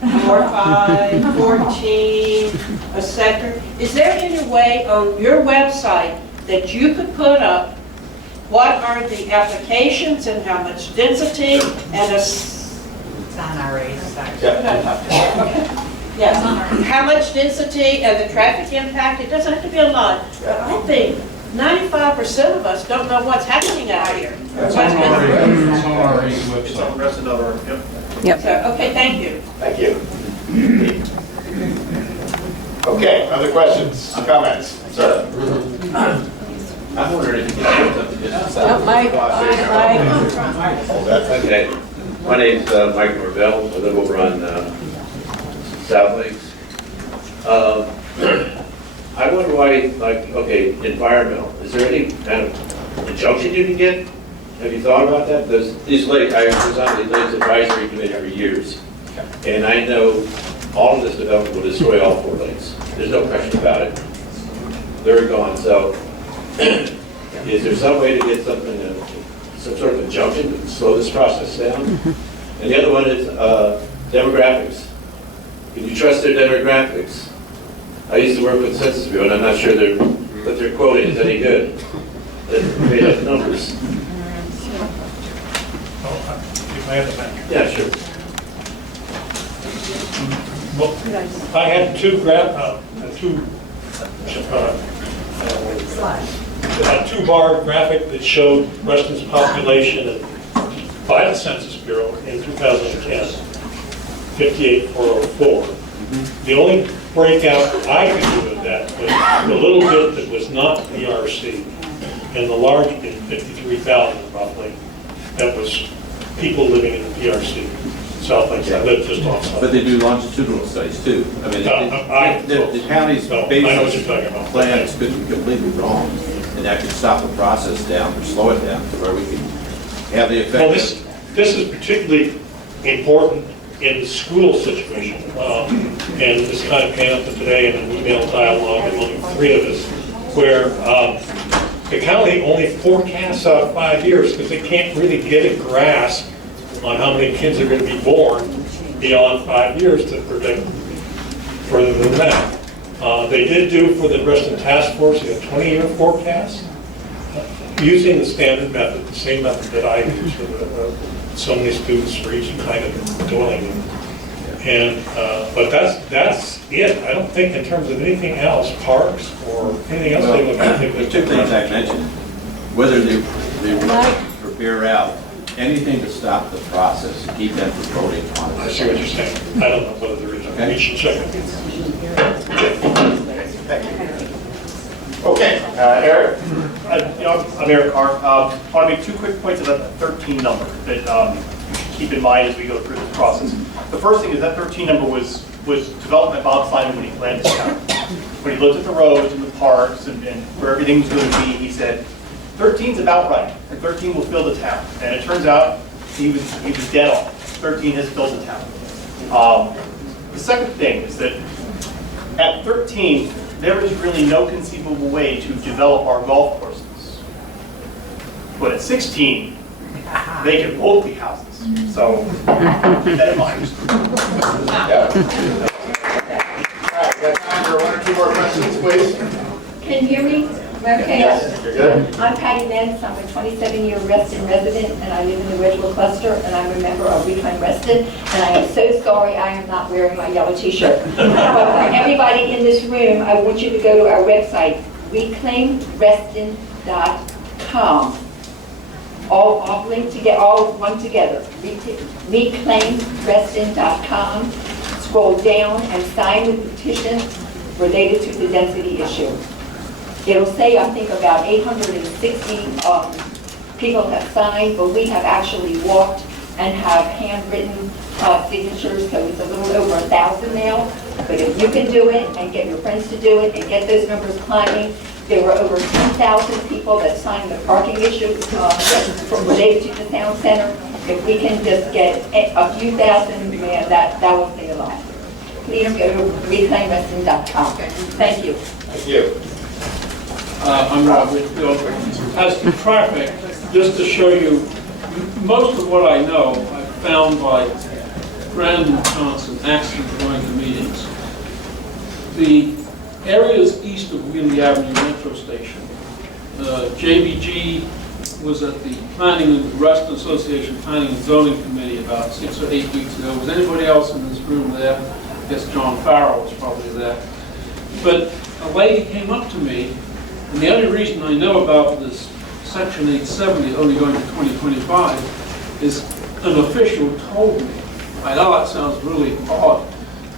4, 5, 14, etc. Is there any way on your website that you could put up what are the applications and how much density and It's on our site. Yes. How much density and the traffic impact? It doesn't have to be a lot. But I think 95% of us don't know what's happening out here. It's on our website. It's on Reston.org. Yep. Yep. So, okay, thank you. Thank you. Okay, other questions, comments? Sir? I'm wondering if you can put something in. Mike. Okay. My name's Mike Norvell. I live over on South Lakes. I wonder why, okay, environmental. Is there any kind of injunction you can get? Have you thought about that? Because these lakes, I was on the Lakes Advisory Committee for years. And I know all of this development will destroy all 4 lakes. There's no question about it. They're gone. So is there some way to get something, some sort of injunction to slow this process down? And the other one is demographics. Can you trust their demographics? I used to work with Census Bureau, and I'm not sure what they're quoting is any good. They're made up numbers. Yeah, sure. Well, I had two bar graphic that showed Reston's population by the Census Bureau in 2010, 58,404. The only breakout I could do of that was the little bit that was not PRC, and the large bit, 53,000 roughly, that was people living in the PRC. South Lakes, I live just off South. But they do longitudinal studies too. I mean, the county's basis plan could be completely wrong, and that could stop the process down or slow it down to where we can have the effect. Well, this is particularly important in the school situation. And this kind of came up today in an email dialogue among the three of us, where the county only forecasts out 5 years because they can't really get a grasp on how many kids are going to be born beyond 5 years to predict further than that. They did do for the Reston Task Force a 20-year forecast using the standard method, the same method that I use with so many students for each kind of dwelling. And but that's it. I don't think in terms of anything else, parks or anything else they look at. The two things I mentioned, whether they want to bear out anything to stop the process, to keep them from voting on it. I see what you're saying. I don't know whether there is. Okay. We should check it. Okay, Eric? I'm Eric Carr. I want to make 2 quick points about the 13 number that you should keep in mind as we go through this process. The first thing is that 13 number was developed by Bob Simon when he planned this town. When he looked at the roads and the parks and where everything was going to be, he said, 13's about right, and 13 will fill the town. And it turns out he was dead on. 13 has filled the town. The second thing is that at 13, there is really no conceivable way to develop our golf courses. But at 16, they can both be houses. So keep that in mind. Yeah. All right, we got time for 1 or 2 more questions, please. Can you hear me? Okay. Yes, you're good. I'm Patty Nance. I'm a 27-year Reston resident, and I live in the Ridgeville cluster, and I'm a member of Reclaim Reston, and I am so sorry I am not wearing my yellow t-shirt. But for everybody in this room, I want you to go to our website, reclaimreston.com. All linked together, all one together. Reclaimreston.com. Scroll down and sign the petition related to the density issue. It'll say, I think, about 860 people have signed, but we have actually walked and have handwritten signatures, so it's a little over 1,000 now. But if you can do it and get your friends to do it and get those numbers climbing, there were over 10,000 people that signed the parking issue related to the town center. If we can just get a few thousand, man, that will say a lot. Please go to reclaimreston.com. Thank you. Thank you. I'm Rob Whitfield. As to traffic, just to show you, most of what I know, I found by random chance and accident going to meetings. The areas east of Wheelie Avenue Metro Station, JBG was at the Reston Association Planning and Zoning Committee about 6 or 8 weeks ago. Was anybody else in this room there? I guess John Farrell was probably there. But a lady came up to me, and the only reason I know about this Section 870 only going to 2025 is an official told me. I know that sounds really odd,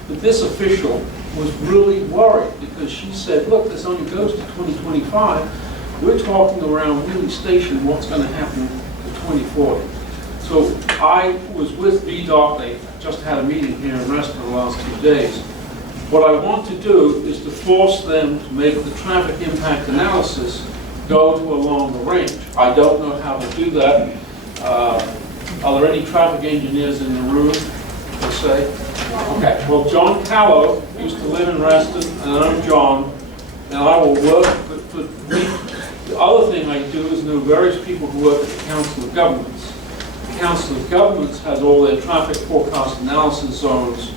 but this official was really worried because she said, look, this only goes to 2025. We're talking around Wheelie Station, what's going to happen to 2040. So I was with VDOT, they just had a meeting here in Reston the last 2 days. What I want to do is to force them to make the traffic impact analysis go to along the range. I don't know how to do that. Are there any traffic engineers in the room, per se? Okay, well, John Callow used to live in Reston, and I'm John, and I will work for me. The other thing I do is know various people who work at the Council of Governments. The Council of Governments has all their traffic forecast analysis zones,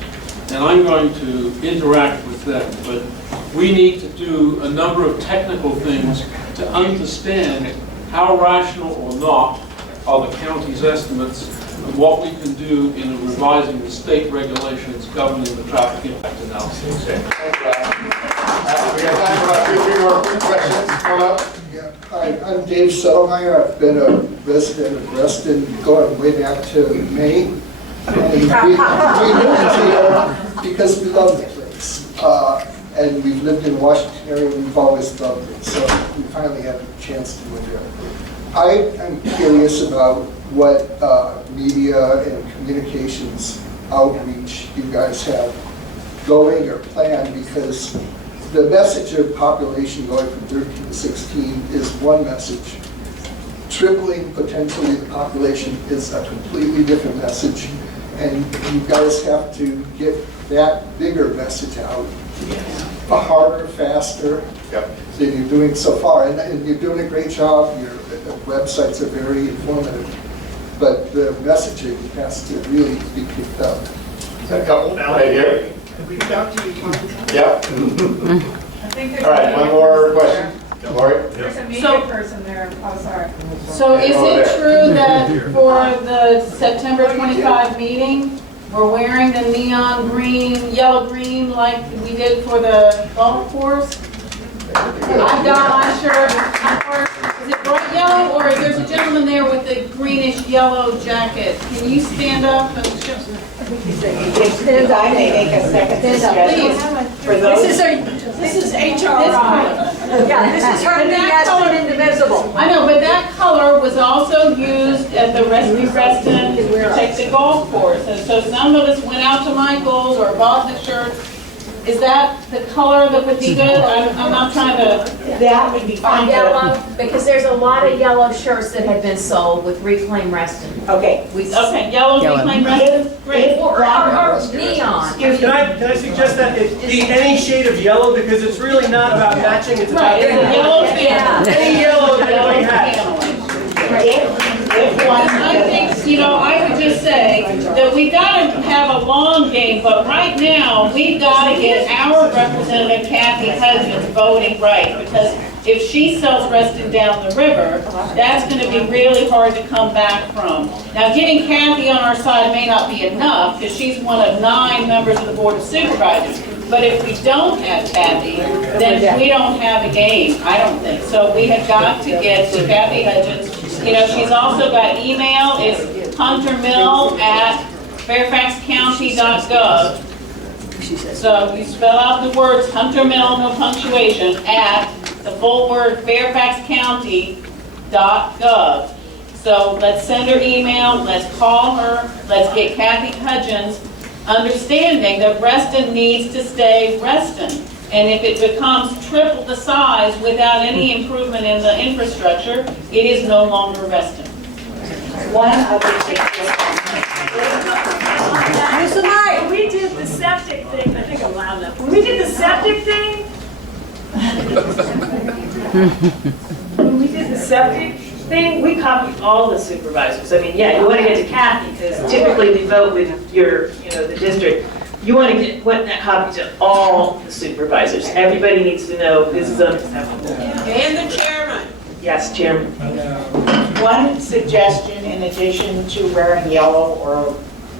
and I'm going to interact with them. But we need to do a number of technical things to understand how rational or not are the county's estimates and what we can do in revising the state regulations governing the traffic impact analysis. Okay. Thanks, Rob. We got time for about 2 or 3 more quick questions. Come up. Hi, I'm Dave Settlemeyer. I've been a resident of Reston going way back to May. And we moved here because we love the place. And we've lived in Washington area and we've always loved it. So we finally had a chance to move here. I am curious about what media and communications outreach you guys have going or planned, because the message of population going from 13 to 16 is one message. tripling potentially the population is a completely different message. And you guys have to get that bigger message out. Harder, faster than you're doing so far. And you're doing a great job. Your websites are very informative. But the messaging has to really be picked up. Is that a couple right here? Could we talk to you? Yep. I think there's All right, one more question. Lori? There's a media person there. Oh, sorry. So is it true that for the September 25 meeting, we're wearing the neon green, yellow green like we did for the golf course? I've got my shirt. Is it bright yellow, or there's a gentleman there with the greenish yellow jacket? Can you stand up and show? If I may make a second suggestion for those. This is HRI. Yeah, this is her Reston Indivisible. I know, but that color was also used at the Reston to protect the golf course. And so some of us went out to Michael's or bought the shirt. Is that the color that would be good? I'm not trying to... That would be fine. Yellow, because there's a lot of yellow shirts that have been sold with Reclaim Reston. Okay. Okay, yellow Reclaim Reston? Great. Or neon. Can I suggest that it be any shade of yellow, because it's really not about matching, it's about Right, it's a yellow can. any yellow that anybody has. I think, you know, I would just say that we've got to have a long game, but right now, we've got to get our representative Kathy Hudgens voting right, because if she sells Reston down the river, that's going to be really hard to come back from. Now, getting Kathy on our side may not be enough, because she's one of 9 members of the Board of Supervisors. But if we don't have Kathy, then we don't have a game, I don't think. So we have got to get to Kathy Hudgens. You know, she's also got email, it's huntermill@fairfaxcounty.gov. So you spell out the words huntermill, no punctuation, at the full word fairfaxcounty.gov. So let's send her email, let's call her, let's get Kathy Hudgens, understanding that Reston needs to stay Reston. And if it becomes triple the size without any improvement in the infrastructure, it is no longer Reston. One other thing. When we did the septic thing, I think I'm loud enough. When we did the septic thing, we copied all the supervisors. I mean, yeah, you want to get to Kathy, because typically we vote with your, the district. You want to get that copy to all the supervisors. Everybody needs to know this is unacceptable. And the chairman. Yes, Chairman. One suggestion in addition to wearing yellow or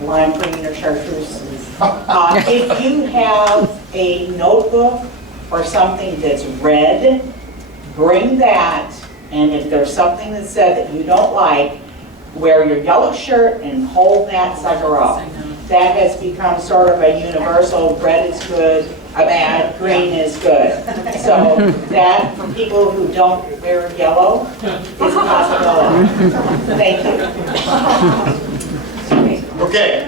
lime green or chartreuse, if you have a notebook or something that's red, bring that, and if there's something that said that you don't like, wear your yellow shirt and hold that sucker up. That has become sort of a universal, red is good, bad, green is good. So that, for people who don't wear yellow, is a possibility. Thank you. Okay,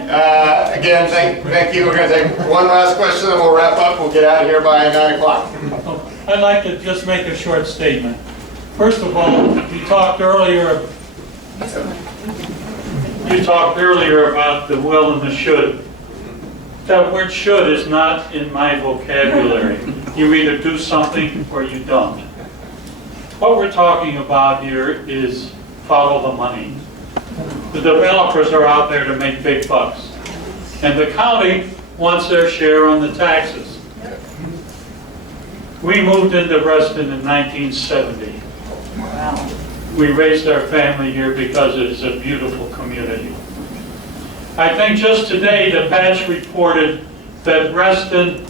again, thank you. We're going to take one last question and we'll wrap up. We'll get out of here by 9 o'clock. I'd like to just make a short statement. First of all, you talked earlier about the will and the should. That word should is not in my vocabulary. You either do something or you don't. What we're talking about here is follow the money. The developers are out there to make big bucks. And the county wants their share on the taxes. We moved into Reston in 1970. Wow. We raised our family here because it is a beautiful community. I think just today the Patch reported that Reston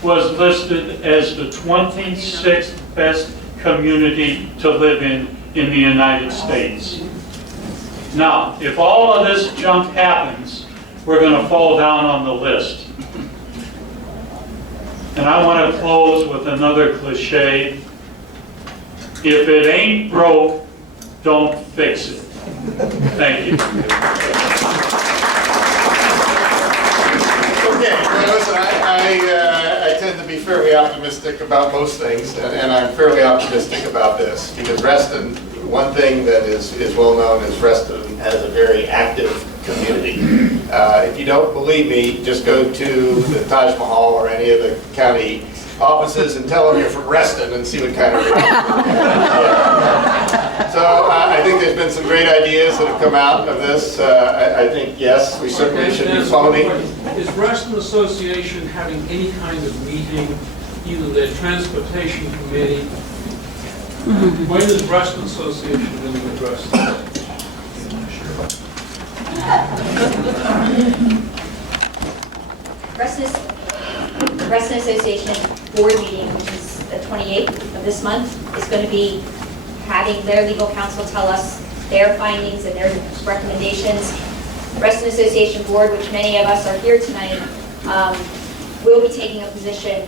was listed as the 26th best community to live in the United States. Now, if all of this junk happens, we're going to fall down on the list. And I want to close with another cliche. If it ain't broke, don't fix it. Thank you. Okay, well, listen, I tend to be fairly optimistic about most things, and I'm fairly optimistic about this, because Reston one thing that is well known is Reston has a very active community. If you don't believe me, just go to the Taj Mahal or any of the county offices and tell them you're from Reston and see what kind of reaction. So I think there's been some great ideas that have come out of this. I think, yes, we certainly should be phoning. Is Reston Association having any kind of meeting, either their transportation committee? When is Reston Association going to address this? Reston Association board meeting, which is the 28th of this month, is going to be having their legal counsel tell us their findings and their recommendations. Reston Association board, which many of us are here tonight, will be taking a position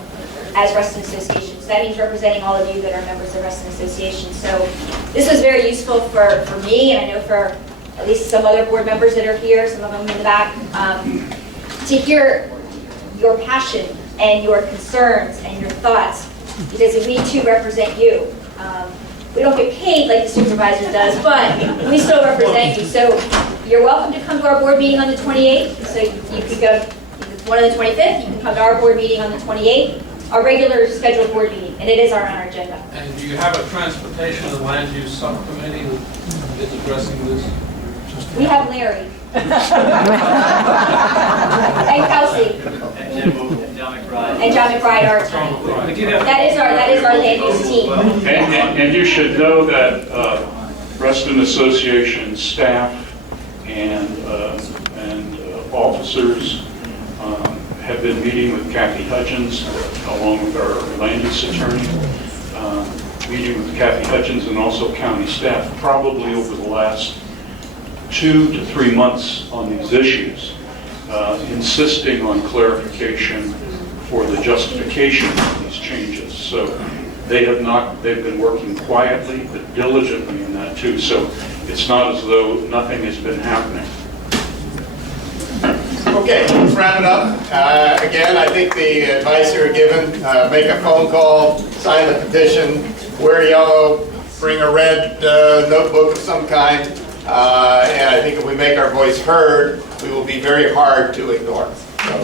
as Reston Association. So that means representing all of you that are members of Reston Association. So this was very useful for me, and I know for at least some other board members that are here, some of them in the back, to hear your passion and your concerns and your thoughts, because we too represent you. We don't get paid like the supervisor does, but we still represent you. So you're welcome to come to our board meeting on the 28th. So you could go one on the 25th, you can come to our board meeting on the 28th, our regular scheduled board meeting, and it is on our agenda. And do you have a transportation and land use subcommittee that is addressing this? We have Larry. And Kelsey. And John McBride, our attorney. That is our land use team. And you should know that Reston Association staff and officers have been meeting with Kathy Hutchins along with our land use attorney, meeting with Kathy Hutchins and also county staff probably over the last 2 to 3 months on these issues, insisting on clarification for the justification of these changes. So they've been working quietly but diligently in that too. So it's not as though nothing has been happening. Okay, let's wrap it up. Again, I think the advice you were given, make a phone call, sign the petition, wear yellow, bring a red notebook of some kind, and I think if we make our voice heard, we will be very hard to ignore. So.